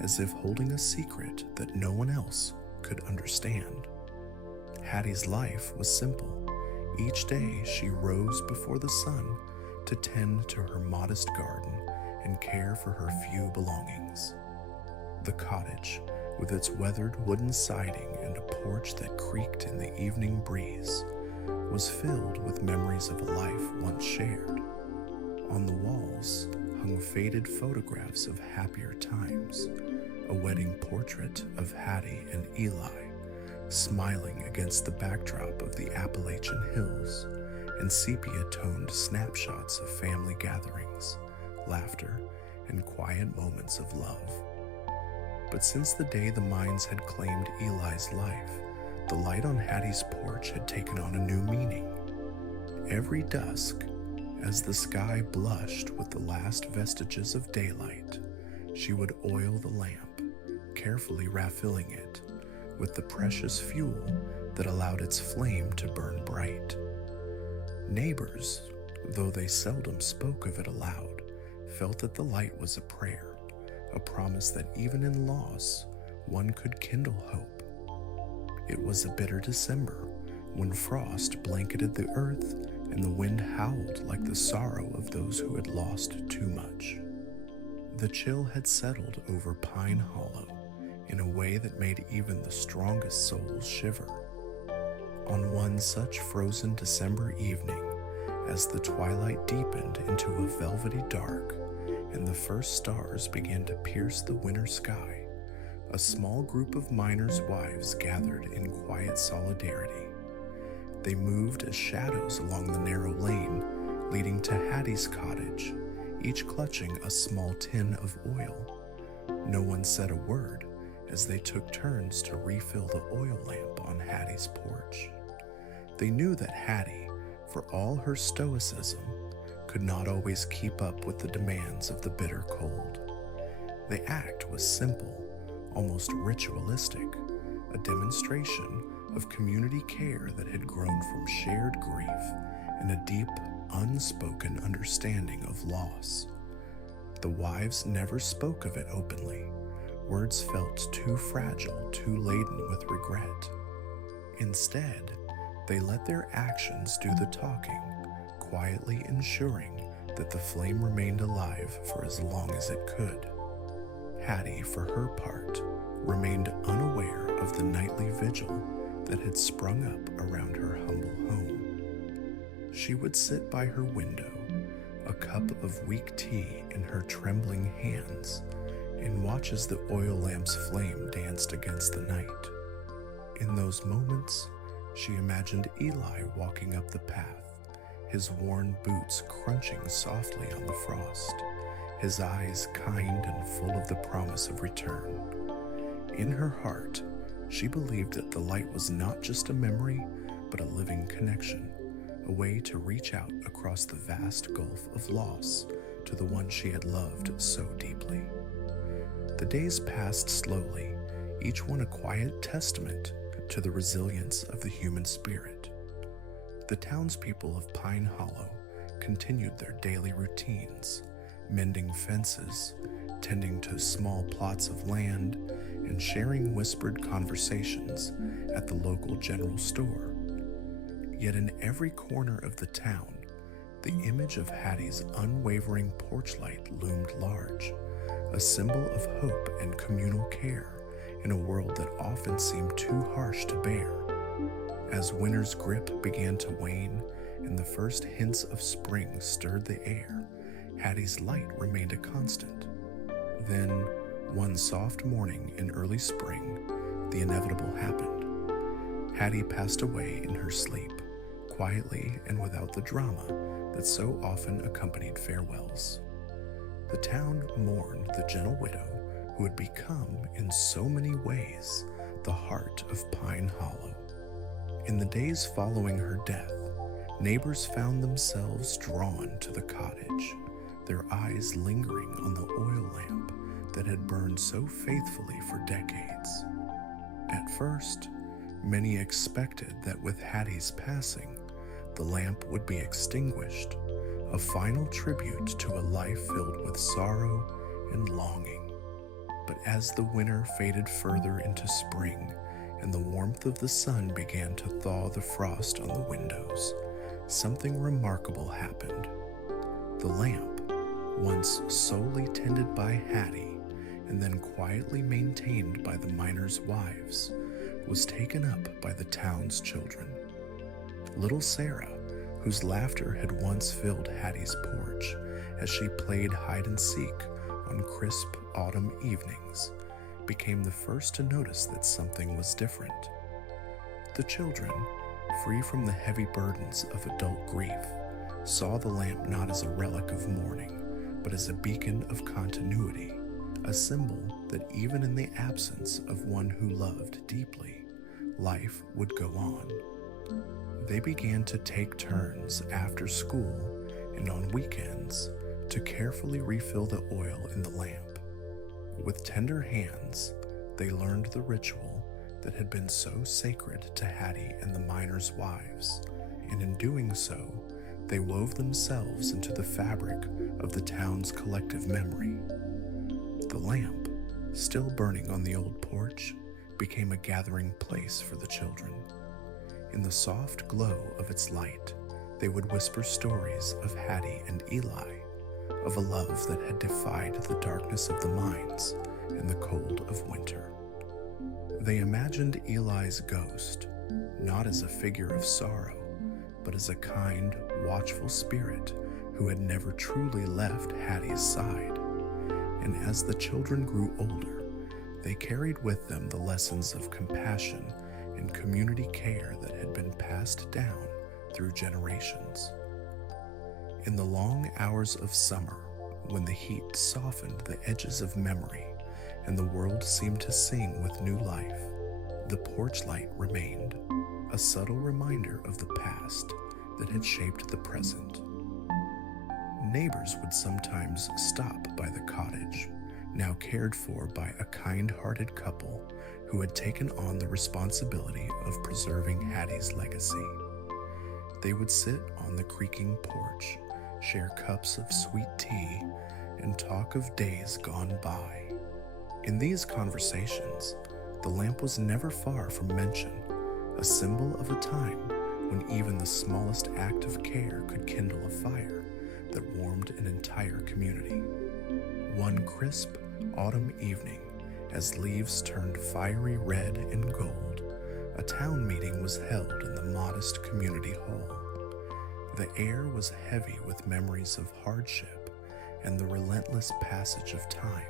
as if holding a secret that no one else could understand. Hattie's life was simple. Each day she rose before the sun to tend to her modest garden and care for her few belongings. The cottage, with its weathered wooden siding and a porch that creaked in the evening breeze, was filled with memories of a life once shared. On the walls hung faded photographs of happier times, a wedding portrait of Hattie and Eli, smiling against the backdrop of the Appalachian Hills, and sepia-toned snapshots of family gatherings, laughter, and quiet moments of love. But since the day the mines had claimed Eli's life, the light on Hattie's porch had taken on a new meaning. Every dusk, as the sky blushed with the last vestiges of daylight, she would oil the lamp, carefully refilling it with the precious fuel that allowed its flame to burn bright. Neighbors, though they seldom spoke of it aloud, felt that the light was a prayer, a promise that even in loss, one could kindle hope. It was a bitter December when frost blanketed the earth and the wind howled like the sorrow of those who had lost too much. The chill had settled over Pine Hollow in a way that made even the strongest souls shiver. On one such frozen December evening, as the twilight deepened into a velvety dark and the first stars began to pierce the winter sky, a small group of miners' wives gathered in quiet solidarity. They moved as shadows along the narrow lane leading to Hattie's cottage, each clutching a small tin of oil. No one said a word as they took turns to refill the oil lamp on Hattie's porch. They knew that Hattie, for all her stoicism, could not always keep up with the demands of the bitter cold. The act was simple, almost ritualistic, a demonstration of community care that had grown from shared grief and a deep, unspoken understanding of loss. The wives never spoke of it openly. Words felt too fragile, too laden with regret. Instead, they let their actions do the talking, quietly ensuring that the flame remained alive for as long as it could. Hattie, for her part, remained unaware of the nightly vigil that had sprung up around her humble home. She would sit by her window, a cup of weak tea in her trembling hands, and watch as the oil lamp's flame danced against the night. In those moments, she imagined Eli walking up the path, his worn boots crunching softly on the frost, his eyes kind and full of the promise of return. In her heart, she believed that the light was not just a memory, but a living connection, a way to reach out across the vast gulf of loss to the one she had loved so deeply. The days passed slowly, each one a quiet testament to the resilience of the human spirit. The townspeople of Pine Hollow continued their daily routines, mending fences, tending to small plots of land, and sharing whispered conversations at the local general store. Yet in every corner of the town, the image of Hattie's unwavering porch light loomed large, a symbol of hope and communal care in a world that often seemed too harsh to bear. As winter's grip began to wane and the first hints of spring stirred the air, Hattie's light remained a constant. Then, one soft morning in early spring, the inevitable happened. Hattie passed away in her sleep, quietly and without the drama that so often accompanied farewells. The town mourned the gentle widow who had become, in so many ways, the heart of Pine Hollow. In the days following her death, neighbors found themselves drawn to the cottage, their eyes lingering on the oil lamp that had burned so faithfully for decades. At first, many expected that with Hattie's passing, the lamp would be extinguished, a final tribute to a life filled with sorrow and longing. But as the winter faded further into spring and the warmth of the sun began to thaw the frost on the windows, something remarkable happened. The lamp, once solely tended by Hattie and then quietly maintained by the miners' wives, was taken up by the town's children. Little Sarah, whose laughter had once filled Hattie's porch as she played hide-and-seek on crisp autumn evenings, became the first to notice that something was different. The children, free from the heavy burdens of adult grief, saw the lamp not as a relic of mourning, but as a beacon of continuity, a symbol that even in the absence of one who loved deeply, life would go on. They began to take turns after school and on weekends to carefully refill the oil in the lamp. With tender hands, they learned the ritual that had been so sacred to Hattie and the miners' wives, and in doing so, they wove themselves into the fabric of the town's collective memory. The lamp, still burning on the old porch, became a gathering place for the children. In the soft glow of its light, they would whisper stories of Hattie and Eli, of a love that had defied the darkness of the mines and the cold of winter. They imagined Eli's ghost, not as a figure of sorrow, but as a kind, watchful spirit who had never truly left Hattie's side. And as the children grew older, they carried with them the lessons of compassion and community care that had been passed down through generations. In the long hours of summer, when the heat softened the edges of memory and the world seemed to sing with new life, the porch light remained, a subtle reminder of the past that had shaped the present. Neighbors would sometimes stop by the cottage, now cared for by a kind-hearted couple who had taken on the responsibility of preserving Hattie's legacy. They would sit on the creaking porch, share cups of sweet tea, and talk of days gone by. In these conversations, the lamp was never far from mention, a symbol of a time when even the smallest act of care could kindle a fire that warmed an entire community. One crisp autumn evening, as leaves turned fiery red and gold, a town meeting was held in the modest community hall. The air was heavy with memories of hardship and the relentless passage of time.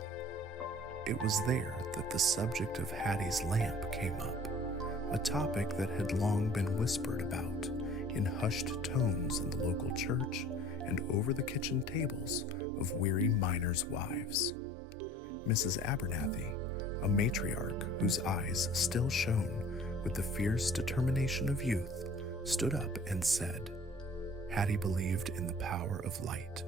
It was there that the subject of Hattie's lamp came up, a topic that had long been whispered about in hushed tones in the local church and over the kitchen tables of weary miners' wives. Mrs. Abernathy, a matriarch whose eyes still shone with the fierce determination of youth, stood up and said, Hattie believed in the power of light,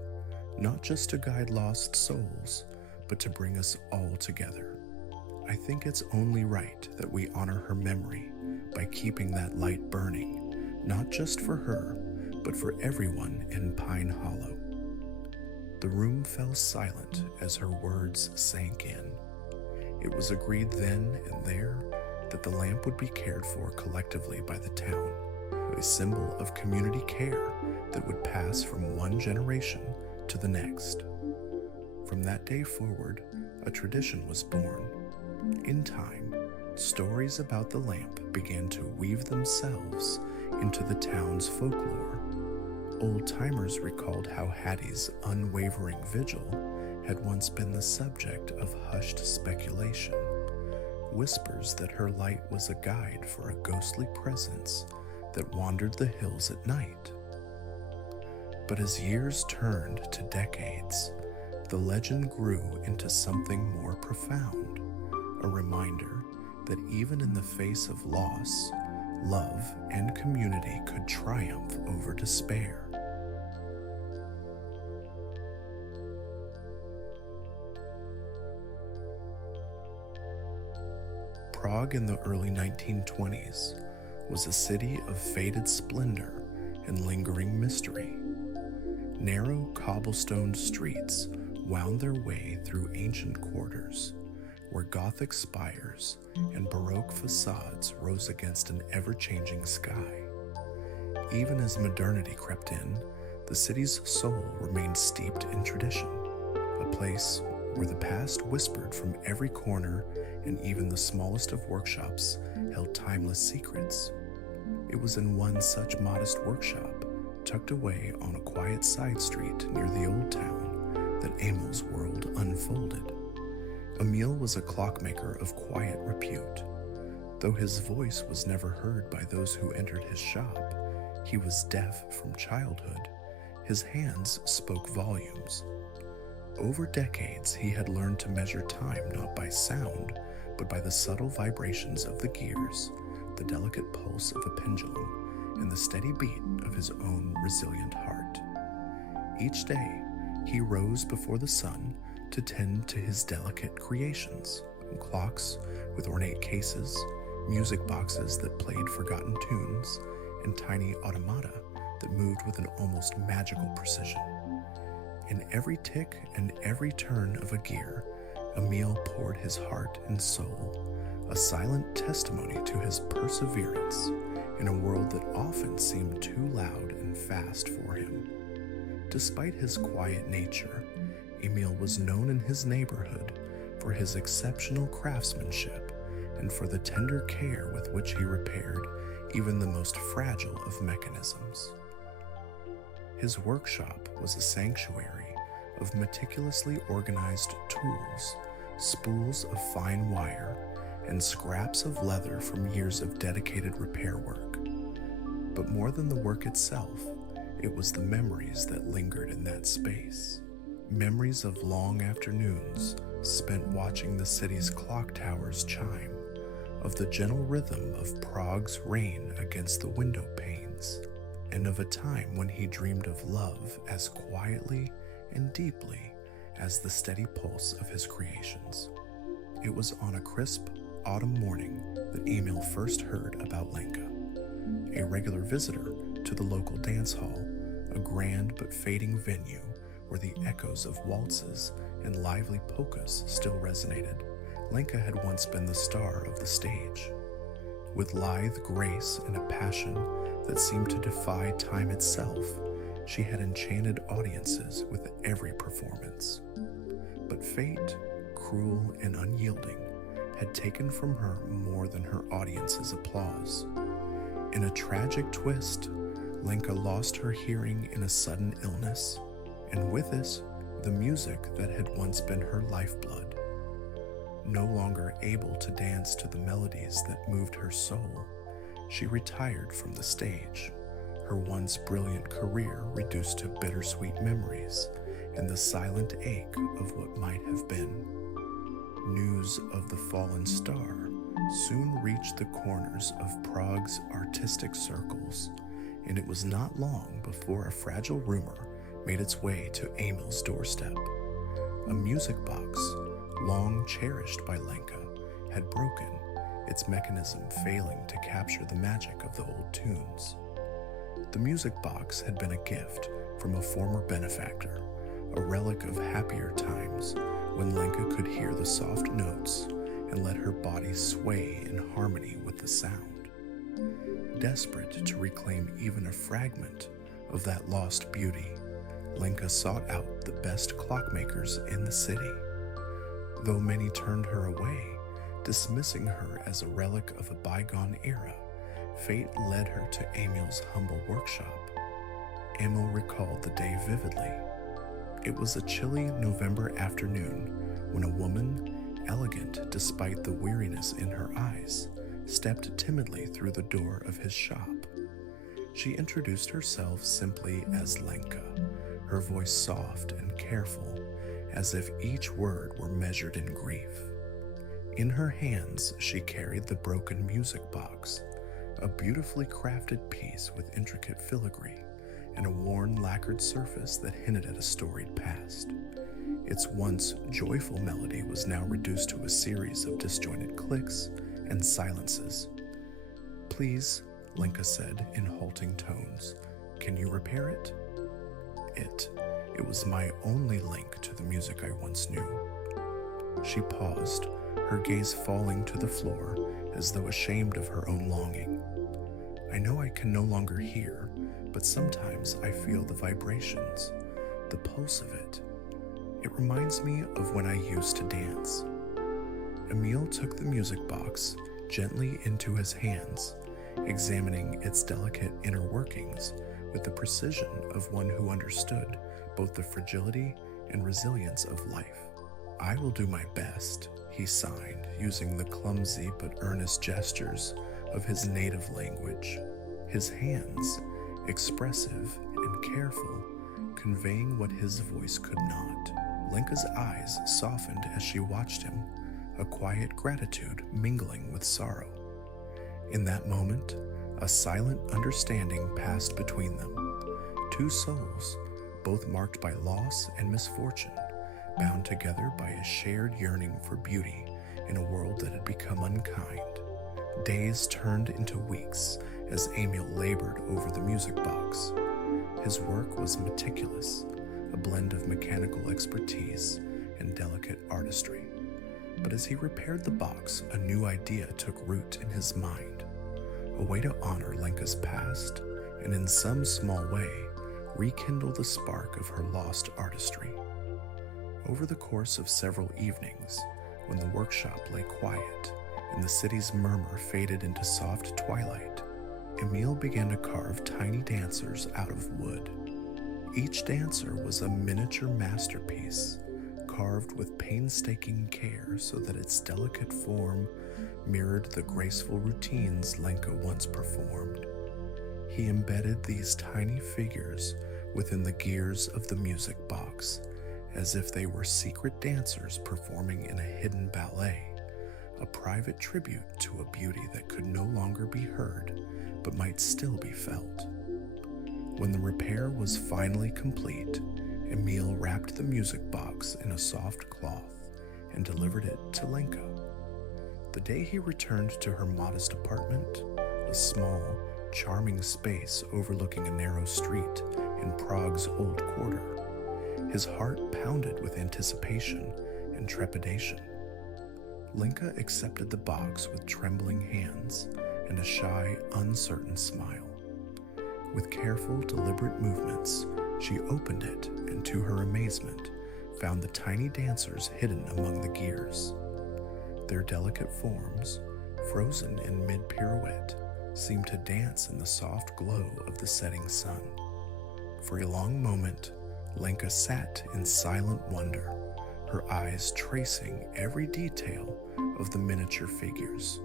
not just to guide lost souls, but to bring us all together. I think it's only right that we honor her memory by keeping that light burning, not just for her, but for everyone in Pine Hollow. The room fell silent as her words sank in. It was agreed then and there that the lamp would be cared for collectively by the town, a symbol of community care that would pass from one generation to the next. From that day forward, a tradition was born. In time, stories about the lamp began to weave themselves into the town's folklore. Old-timers recalled how Hattie's unwavering vigil had once been the subject of hushed speculation, whispers that her light was a guide for a ghostly presence that wandered the hills at night. But as years turned to decades, the legend grew into something more profound, a reminder that even in the face of loss, love and community could triumph over despair. Prague in the early 1920s was a city of faded splendor and lingering mystery. Narrow cobblestone streets wound their way through ancient quarters, where Gothic spires and Baroque facades rose against an ever-changing sky. Even as modernity crept in, the city's soul remained steeped in tradition, a place where the past whispered from every corner and even the smallest of workshops held timeless secrets. It was in one such modest workshop, tucked away on a quiet side street near the old town, that Emil's world unfolded. Emil was a clockmaker of quiet repute. Though his voice was never heard by those who entered his shop, he was deaf from childhood. His hands spoke volumes. Over decades, he had learned to measure time not by sound, but by the subtle vibrations of the gears, the delicate pulse of a pendulum, and the steady beat of his own resilient heart. Each day, he rose before the sun to tend to his delicate creations, clocks with ornate cases, music boxes that played forgotten tunes, and tiny automata that moved with an almost magical precision. In every tick and every turn of a gear, Emile poured his heart and soul, a silent testimony to his perseverance in a world that often seemed too loud and fast for him. Despite his quiet nature, Emile was known in his neighborhood for his exceptional craftsmanship and for the tender care with which he repaired even the most fragile of mechanisms. His workshop was a sanctuary of meticulously organized tools, spools of fine wire, and scraps of leather from years of dedicated repair work. But more than the work itself, it was the memories that lingered in that space. Memories of long afternoons spent watching the city's clock towers chime, of the gentle rhythm of Prague's rain against the window panes, and of a time when he dreamed of love as quietly and deeply as the steady pulse of his creations. It was on a crisp autumn morning that Emile first heard about Lenka, a regular visitor to the local dance hall, a grand but fading venue where the echoes of waltzes and lively polkas still resonated. Lenka had once been the star of the stage. With lithe grace and a passion that seemed to defy time itself, she had enchanted audiences with every performance. But fate, cruel and unyielding, had taken from her more than her audience's applause. In a tragic twist, Lenka lost her hearing in a sudden illness, and with this, the music that had once been her lifeblood. No longer able to dance to the melodies that moved her soul, she retired from the stage, her once brilliant career reduced to bittersweet memories and the silent ache of what might have been. News of the fallen star soon reached the corners of Prague's artistic circles, and it was not long before a fragile rumor made its way to Emile's doorstep. A music box, long cherished by Lenka, had broken, its mechanism failing to capture the magic of the old tunes. The music box had been a gift from a former benefactor, a relic of happier times when Lenka could hear the soft notes and let her body sway in harmony with the sound. Desperate to reclaim even a fragment of that lost beauty, Lenka sought out the best clockmakers in the city. Though many turned her away, dismissing her as a relic of a bygone era, fate led her to Emile's humble workshop. Emile recalled the day vividly. It was a chilly November afternoon when a woman, elegant despite the weariness in her eyes, stepped timidly through the door of his shop. She introduced herself simply as Lenka, her voice soft and careful, as if each word were measured in grief. In her hands, she carried the broken music box, a beautifully crafted piece with intricate filigree and a worn lacquered surface that hinted at a storied past. Its once joyful melody was now reduced to a series of disjointed clicks and silences. "Please," Lenka said in halting tones, "can you repair it?" It was my only link to the music I once knew. She paused, her gaze falling to the floor as though ashamed of her own longing. "I know I can no longer hear, but sometimes I feel the vibrations, the pulse of it. It reminds me of when I used to dance." Emile took the music box gently into his hands, examining its delicate inner workings with the precision of one who understood both the fragility and resilience of life. "I will do my best," he signed, using the clumsy but earnest gestures of his native language, his hands, expressive and careful, conveying what his voice could not. Lenka's eyes softened as she watched him, a quiet gratitude mingling with sorrow. In that moment, a silent understanding passed between them. Two souls, both marked by loss and misfortune, bound together by a shared yearning for beauty in a world that had become unkind. Days turned into weeks as Emil labored over the music box. His work was meticulous, a blend of mechanical expertise and delicate artistry. But as he repaired the box, a new idea took root in his mind, a way to honor Lenka's past and in some small way rekindle the spark of her lost artistry. Over the course of several evenings, when the workshop lay quiet and the city's murmur faded into soft twilight, Emil began to carve tiny dancers out of wood. Each dancer was a miniature masterpiece, carved with painstaking care so that its delicate form mirrored the graceful routines Lenka once performed. He embedded these tiny figures within the gears of the music box, as if they were secret dancers performing in a hidden ballet, a private tribute to a beauty that could no longer be heard but might still be felt. When the repair was finally complete, Emil wrapped the music box in a soft cloth and delivered it to Lenka. The day he returned to her modest apartment, a small, charming space overlooking a narrow street in Prague's old quarter, his heart pounded with anticipation and trepidation. Lenka accepted the box with trembling hands and a shy, uncertain smile. With careful, deliberate movements, she opened it and, to her amazement, found the tiny dancers hidden among the gears. Their delicate forms, frozen in mid-pirouette, seemed to dance in the soft glow of the setting sun. For a long moment, Lenka sat in silent wonder, her eyes tracing every detail of the miniature figures.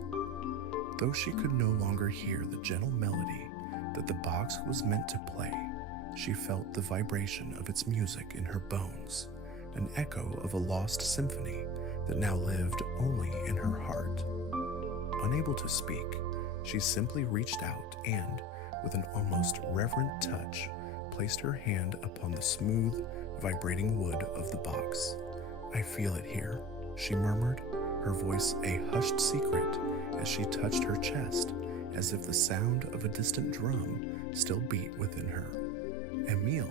Though she could no longer hear the gentle melody that the box was meant to play, she felt the vibration of its music in her bones, an echo of a lost symphony that now lived only in her heart. Unable to speak, she simply reached out and, with an almost reverent touch, placed her hand upon the smooth, vibrating wood of the box. "I feel it here," she murmured, her voice a hushed secret as she touched her chest, as if the sound of a distant drum still beat within her. Emil,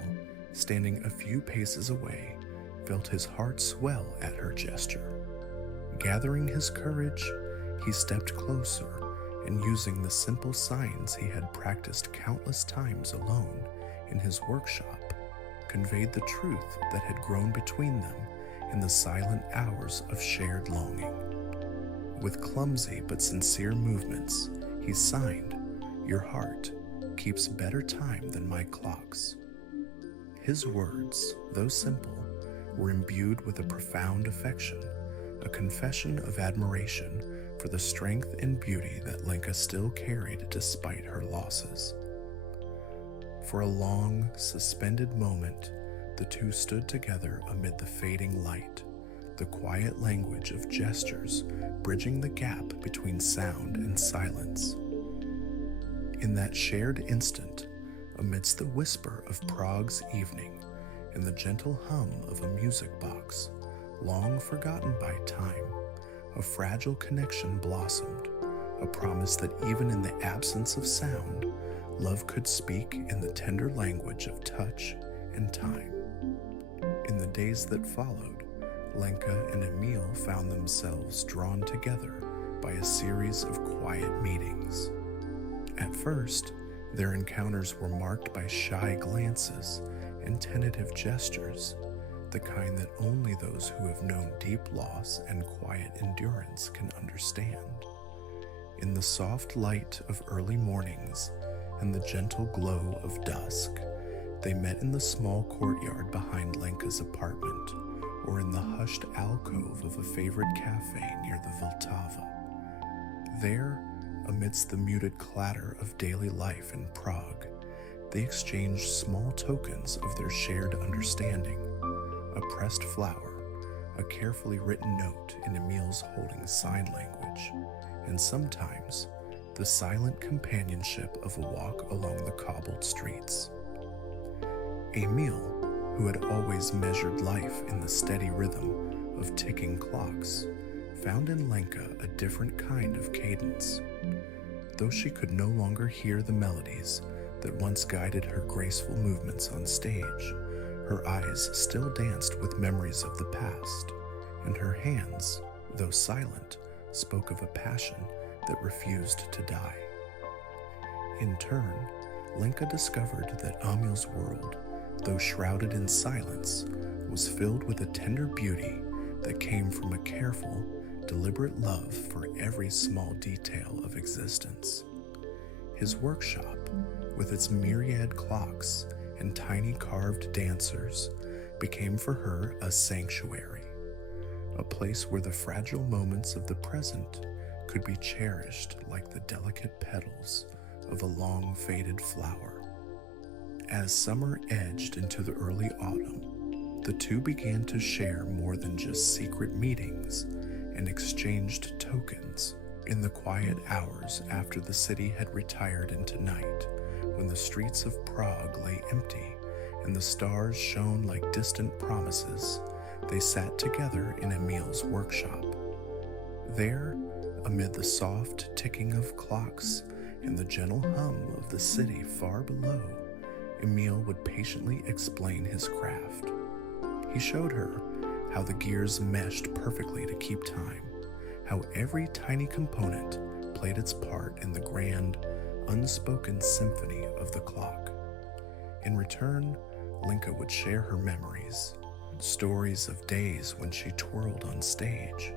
standing a few paces away, felt his heart swell at her gesture. Gathering his courage, he stepped closer and, using the simple signs he had practiced countless times alone in his workshop, conveyed the truth that had grown between them in the silent hours of shared longing. With clumsy but sincere movements, he signed, "Your heart keeps better time than my clocks." His words, though simple, were imbued with a profound affection, a confession of admiration for the strength and beauty that Lenka still carried despite her losses. For a long, suspended moment, the two stood together amid the fading light, the quiet language of gestures bridging the gap between sound and silence. In that shared instant, amidst the whisper of Prague's evening and the gentle hum of a music box, long forgotten by time, a fragile connection blossomed, a promise that even in the absence of sound, love could speak in the tender language of touch and time. In the days that followed, Lenka and Emil found themselves drawn together by a series of quiet meetings. At first, their encounters were marked by shy glances and tentative gestures, the kind that only those who have known deep loss and quiet endurance can understand. In the soft light of early mornings and the gentle glow of dusk, they met in the small courtyard behind Lenka's apartment, or in the hushed alcove of a favorite cafe near the Vltava. There, amidst the muted clatter of daily life in Prague, they exchanged small tokens of their shared understanding: a pressed flower, a carefully written note in Emil's holding sign language, and sometimes the silent companionship of a walk along the cobbled streets. Emil, who had always measured life in the steady rhythm of ticking clocks, found in Lenka a different kind of cadence. Though she could no longer hear the melodies that once guided her graceful movements on stage, her eyes still danced with memories of the past, and her hands, though silent, spoke of a passion that refused to die. In turn, Lenka discovered that Amil's world, though shrouded in silence, was filled with a tender beauty that came from a careful, deliberate love for every small detail of existence. His workshop, with its myriad clocks and tiny carved dancers, became for her a sanctuary, a place where the fragile moments of the present could be cherished like the delicate petals of a long-faded flower. As summer edged into the early autumn, the two began to share more than just secret meetings and exchanged tokens in the quiet hours after the city had retired into night, when the streets of Prague lay empty and the stars shone like distant promises. They sat together in Emil's workshop. There, amid the soft ticking of clocks and the gentle hum of the city far below, Emil would patiently explain his craft. He showed her how the gears meshed perfectly to keep time, how every tiny component played its part in the grand, unspoken symphony of the clock. In return, Lenka would share her memories, stories of days when she twirled on stage,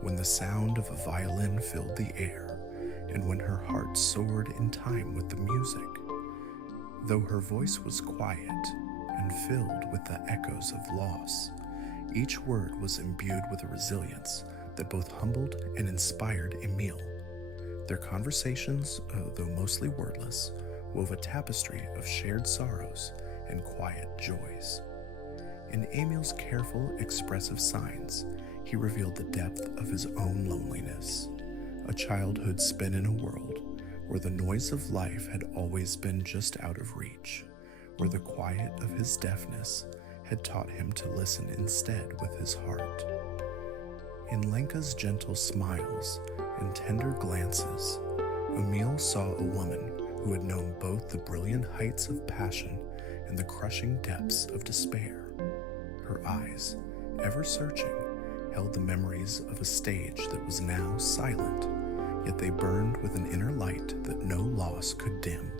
when the sound of a violin filled the air, and when her heart soared in time with the music. Though her voice was quiet and filled with the echoes of loss, each word was imbued with a resilience that both humbled and inspired Emil. Their conversations, though mostly wordless, wove a tapestry of shared sorrows and quiet joys. In Emil's careful, expressive signs, he revealed the depth of his own loneliness, a childhood spent in a world where the noise of life had always been just out of reach, where the quiet of his deafness had taught him to listen instead with his heart. In Lenka's gentle smiles and tender glances, Emil saw a woman who had known both the brilliant heights of passion and the crushing depths of despair. Her eyes, ever searching, held the memories of a stage that was now silent, yet they burned with an inner light that no loss could dim.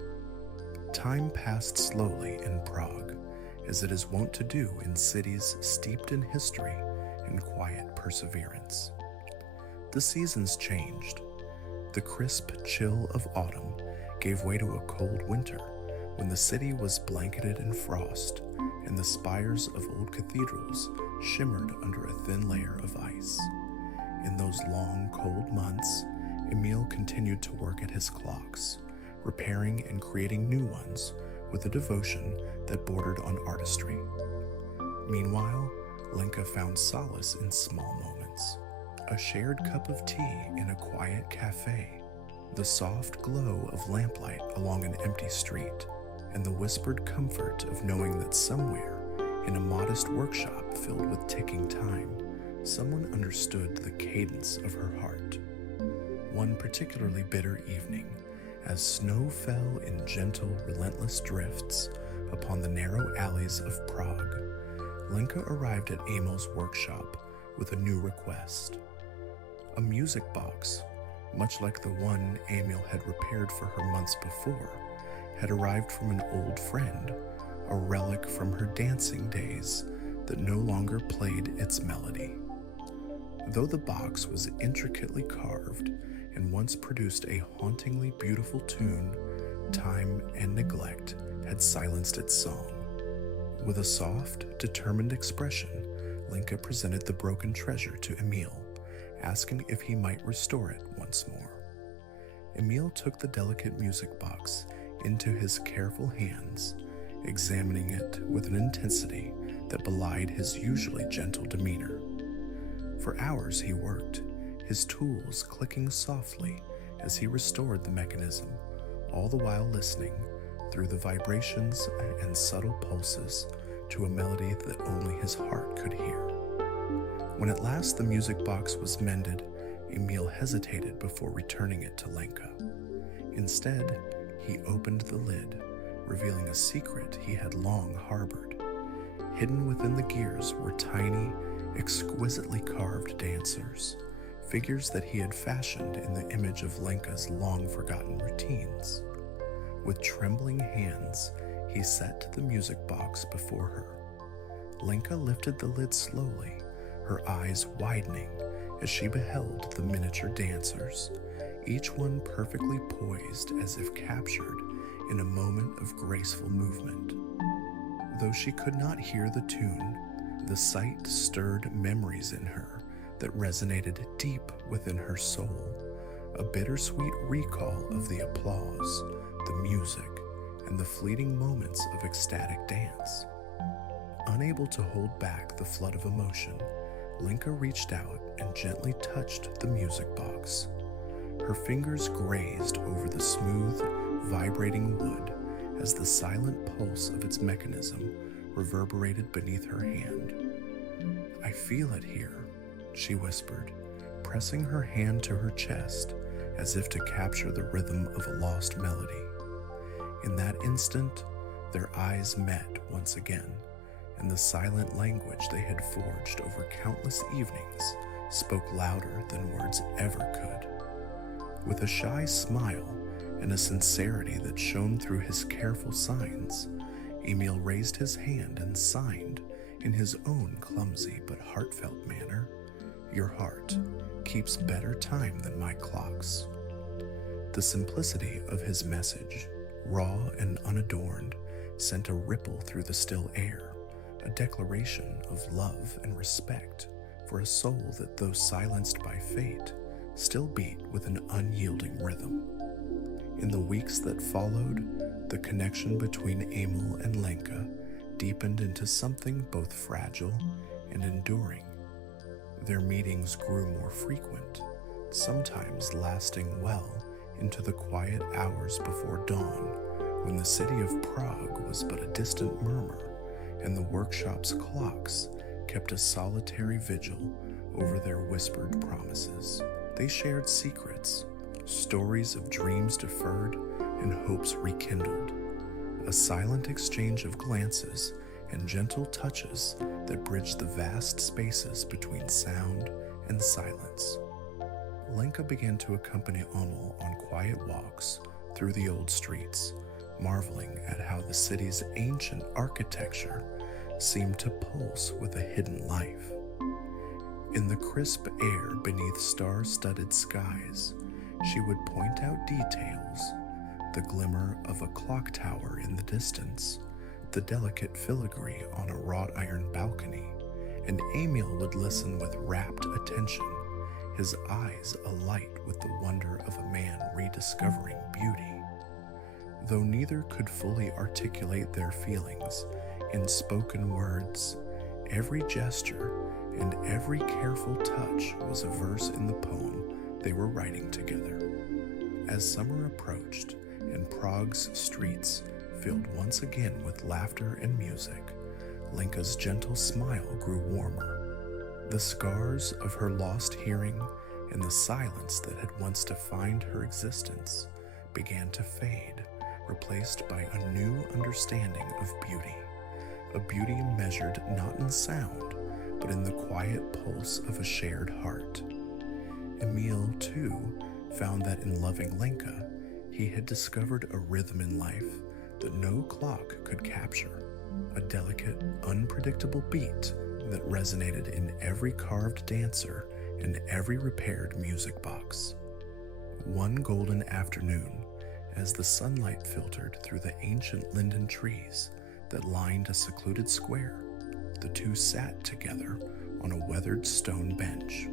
Time passed slowly in Prague, as it is wont to do in cities steeped in history and quiet perseverance. The seasons changed. The crisp chill of autumn gave way to a cold winter, when the city was blanketed in frost, and the spires of old cathedrals shimmered under a thin layer of ice. In those long, cold months, Emil continued to work at his clocks, repairing and creating new ones with a devotion that bordered on artistry. Meanwhile, Lenka found solace in small moments. A shared cup of tea in a quiet cafe, the soft glow of lamplight along an empty street, and the whispered comfort of knowing that somewhere, in a modest workshop filled with ticking time, someone understood the cadence of her heart. One particularly bitter evening, as snow fell in gentle, relentless drifts upon the narrow alleys of Prague, Lenka arrived at Emil's workshop with a new request. A music box, much like the one Emil had repaired for her months before, had arrived from an old friend, a relic from her dancing days that no longer played its melody. Though the box was intricately carved and once produced a hauntingly beautiful tune, time and neglect had silenced its song. With a soft, determined expression, Lenka presented the broken treasure to Emil, asking if he might restore it once more. Emil took the delicate music box into his careful hands, examining it with an intensity that belied his usually gentle demeanor. For hours he worked, his tools clicking softly as he restored the mechanism, all the while listening, through the vibrations and subtle pulses, to a melody that only his heart could hear. When at last the music box was mended, Emil hesitated before returning it to Lenka. Instead, he opened the lid, revealing a secret he had long harbored. Hidden within the gears were tiny, exquisitely carved dancers, figures that he had fashioned in the image of Lenka's long-forgotten routines. With trembling hands, he set the music box before her. Lenka lifted the lid slowly, her eyes widening as she beheld the miniature dancers, each one perfectly poised as if captured in a moment of graceful movement. Though she could not hear the tune, the sight stirred memories in her that resonated deep within her soul, a bittersweet recall of the applause, the music, and the fleeting moments of ecstatic dance. Unable to hold back the flood of emotion, Lenka reached out and gently touched the music box. Her fingers grazed over the smooth, vibrating wood as the silent pulse of its mechanism reverberated beneath her hand. "I feel it here," she whispered, pressing her hand to her chest as if to capture the rhythm of a lost melody. In that instant, their eyes met once again, and the silent language they had forged over countless evenings spoke louder than words ever could. With a shy smile and a sincerity that shone through his careful signs, Emil raised his hand and signed, in his own clumsy but heartfelt manner, "Your heart keeps better time than my clocks." The simplicity of his message, raw and unadorned, sent a ripple through the still air, a declaration of love and respect for a soul that, though silenced by fate, still beat with an unyielding rhythm. In the weeks that followed, the connection between Emil and Lenka deepened into something both fragile and enduring. Their meetings grew more frequent, sometimes lasting well into the quiet hours before dawn, when the city of Prague was but a distant murmur, and the workshop's clocks kept a solitary vigil over their whispered promises. They shared secrets, stories of dreams deferred and hopes rekindled, a silent exchange of glances and gentle touches that bridged the vast spaces between sound and silence. Lenka began to accompany Emil on quiet walks through the old streets, marveling at how the city's ancient architecture seemed to pulse with a hidden life. In the crisp air beneath star-studded skies, she would point out details, the glimmer of a clock tower in the distance, the delicate filigree on a wrought iron balcony, and Emil would listen with rapt attention, his eyes alight with the wonder of a man rediscovering beauty. Though neither could fully articulate their feelings in spoken words, every gesture and every careful touch was a verse in the poem they were writing together. As summer approached and Prague's streets filled once again with laughter and music, Lenka's gentle smile grew warmer. The scars of her lost hearing and the silence that had once defined her existence began to fade, replaced by a new understanding of beauty, a beauty measured not in sound, but in the quiet pulse of a shared heart. Emil, too, found that in loving Lenka, he had discovered a rhythm in life that no clock could capture, a delicate, unpredictable beat that resonated in every carved dancer and every repaired music box. One golden afternoon, as the sunlight filtered through the ancient linden trees that lined a secluded square, the two sat together on a weathered stone bench.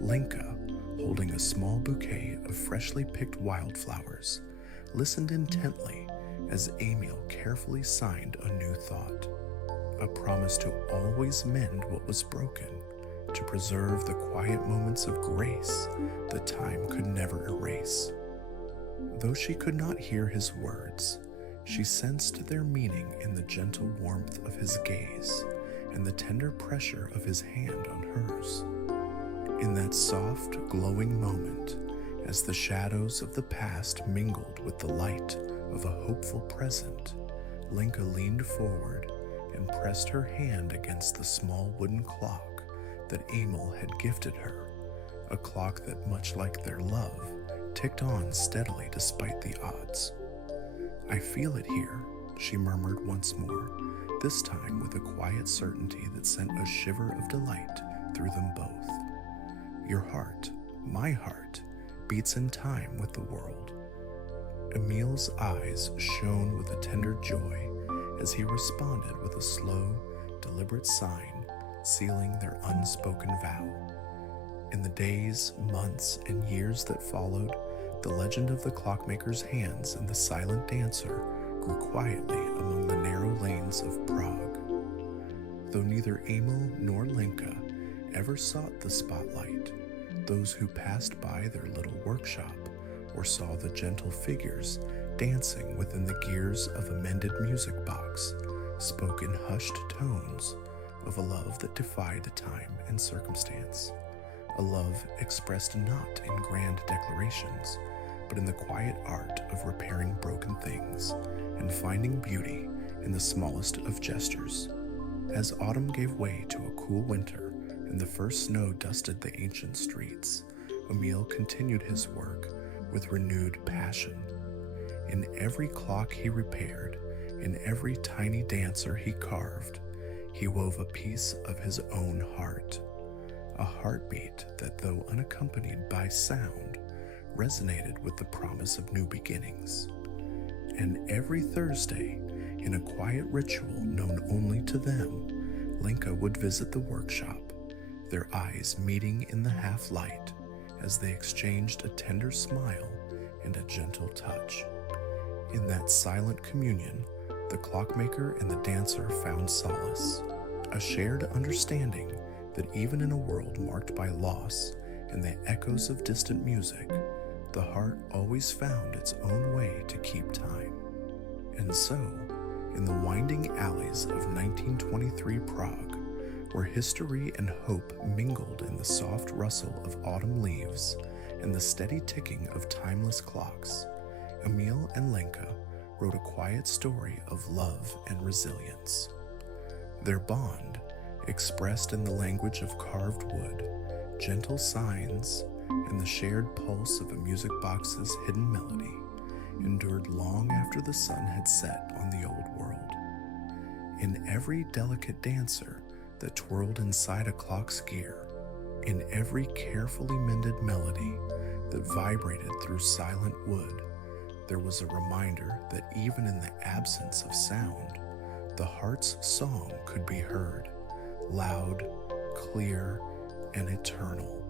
Lenka, holding a small bouquet of freshly picked wildflowers, listened intently as Emil carefully signed a new thought, a promise to always mend what was broken, to preserve the quiet moments of grace that time could never erase. Though she could not hear his words, she sensed their meaning in the gentle warmth of his gaze and the tender pressure of his hand on hers. In that soft, glowing moment, as the shadows of the past mingled with the light of a hopeful present, Lenka leaned forward and pressed her hand against the small wooden clock that Emil had gifted her, a clock that, much like their love, ticked on steadily despite the odds. "I feel it here," she murmured once more, this time with a quiet certainty that sent a shiver of delight through them both. "Your heart, my heart, beats in time with the world." Emil's eyes shone with a tender joy as he responded with a slow, deliberate sign, sealing their unspoken vow. In the days, months, and years that followed, the legend of the clockmaker's hands and the silent dancer grew quietly among the narrow lanes of Prague. Though neither Emil nor Lenka ever sought the spotlight, those who passed by their little workshop or saw the gentle figures dancing within the gears of a mended music box spoke in hushed tones of a love that defied time and circumstance, a love expressed not in grand declarations, but in the quiet art of repairing broken things and finding beauty in the smallest of gestures. As autumn gave way to a cool winter and the first snow dusted the ancient streets, Emil continued his work with renewed passion. In every clock he repaired, in every tiny dancer he carved, he wove a piece of his own heart, a heartbeat that, though unaccompanied by sound, resonated with the promise of new beginnings. And every Thursday, in a quiet ritual known only to them, Lenka would visit the workshop, their eyes meeting in the half-light as they exchanged a tender smile and a gentle touch. In that silent communion, the clockmaker and the dancer found solace, a shared understanding that even in a world marked by loss and the echoes of distant music, the heart always found its own way to keep time. And so, in the winding alleys of 1923 Prague, where history and hope mingled in the soft rustle of autumn leaves and the steady ticking of timeless clocks, Emil and Lenka wrote a quiet story of love and resilience. Their bond, expressed in the language of carved wood, gentle signs, and the shared pulse of a music box's hidden melody, endured long after the sun had set on the old world. In every delicate dancer that twirled inside a clock's gear, in every carefully mended melody that vibrated through silent wood, there was a reminder that even in the absence of sound, the heart's song could be heard, loud, clear, and eternal.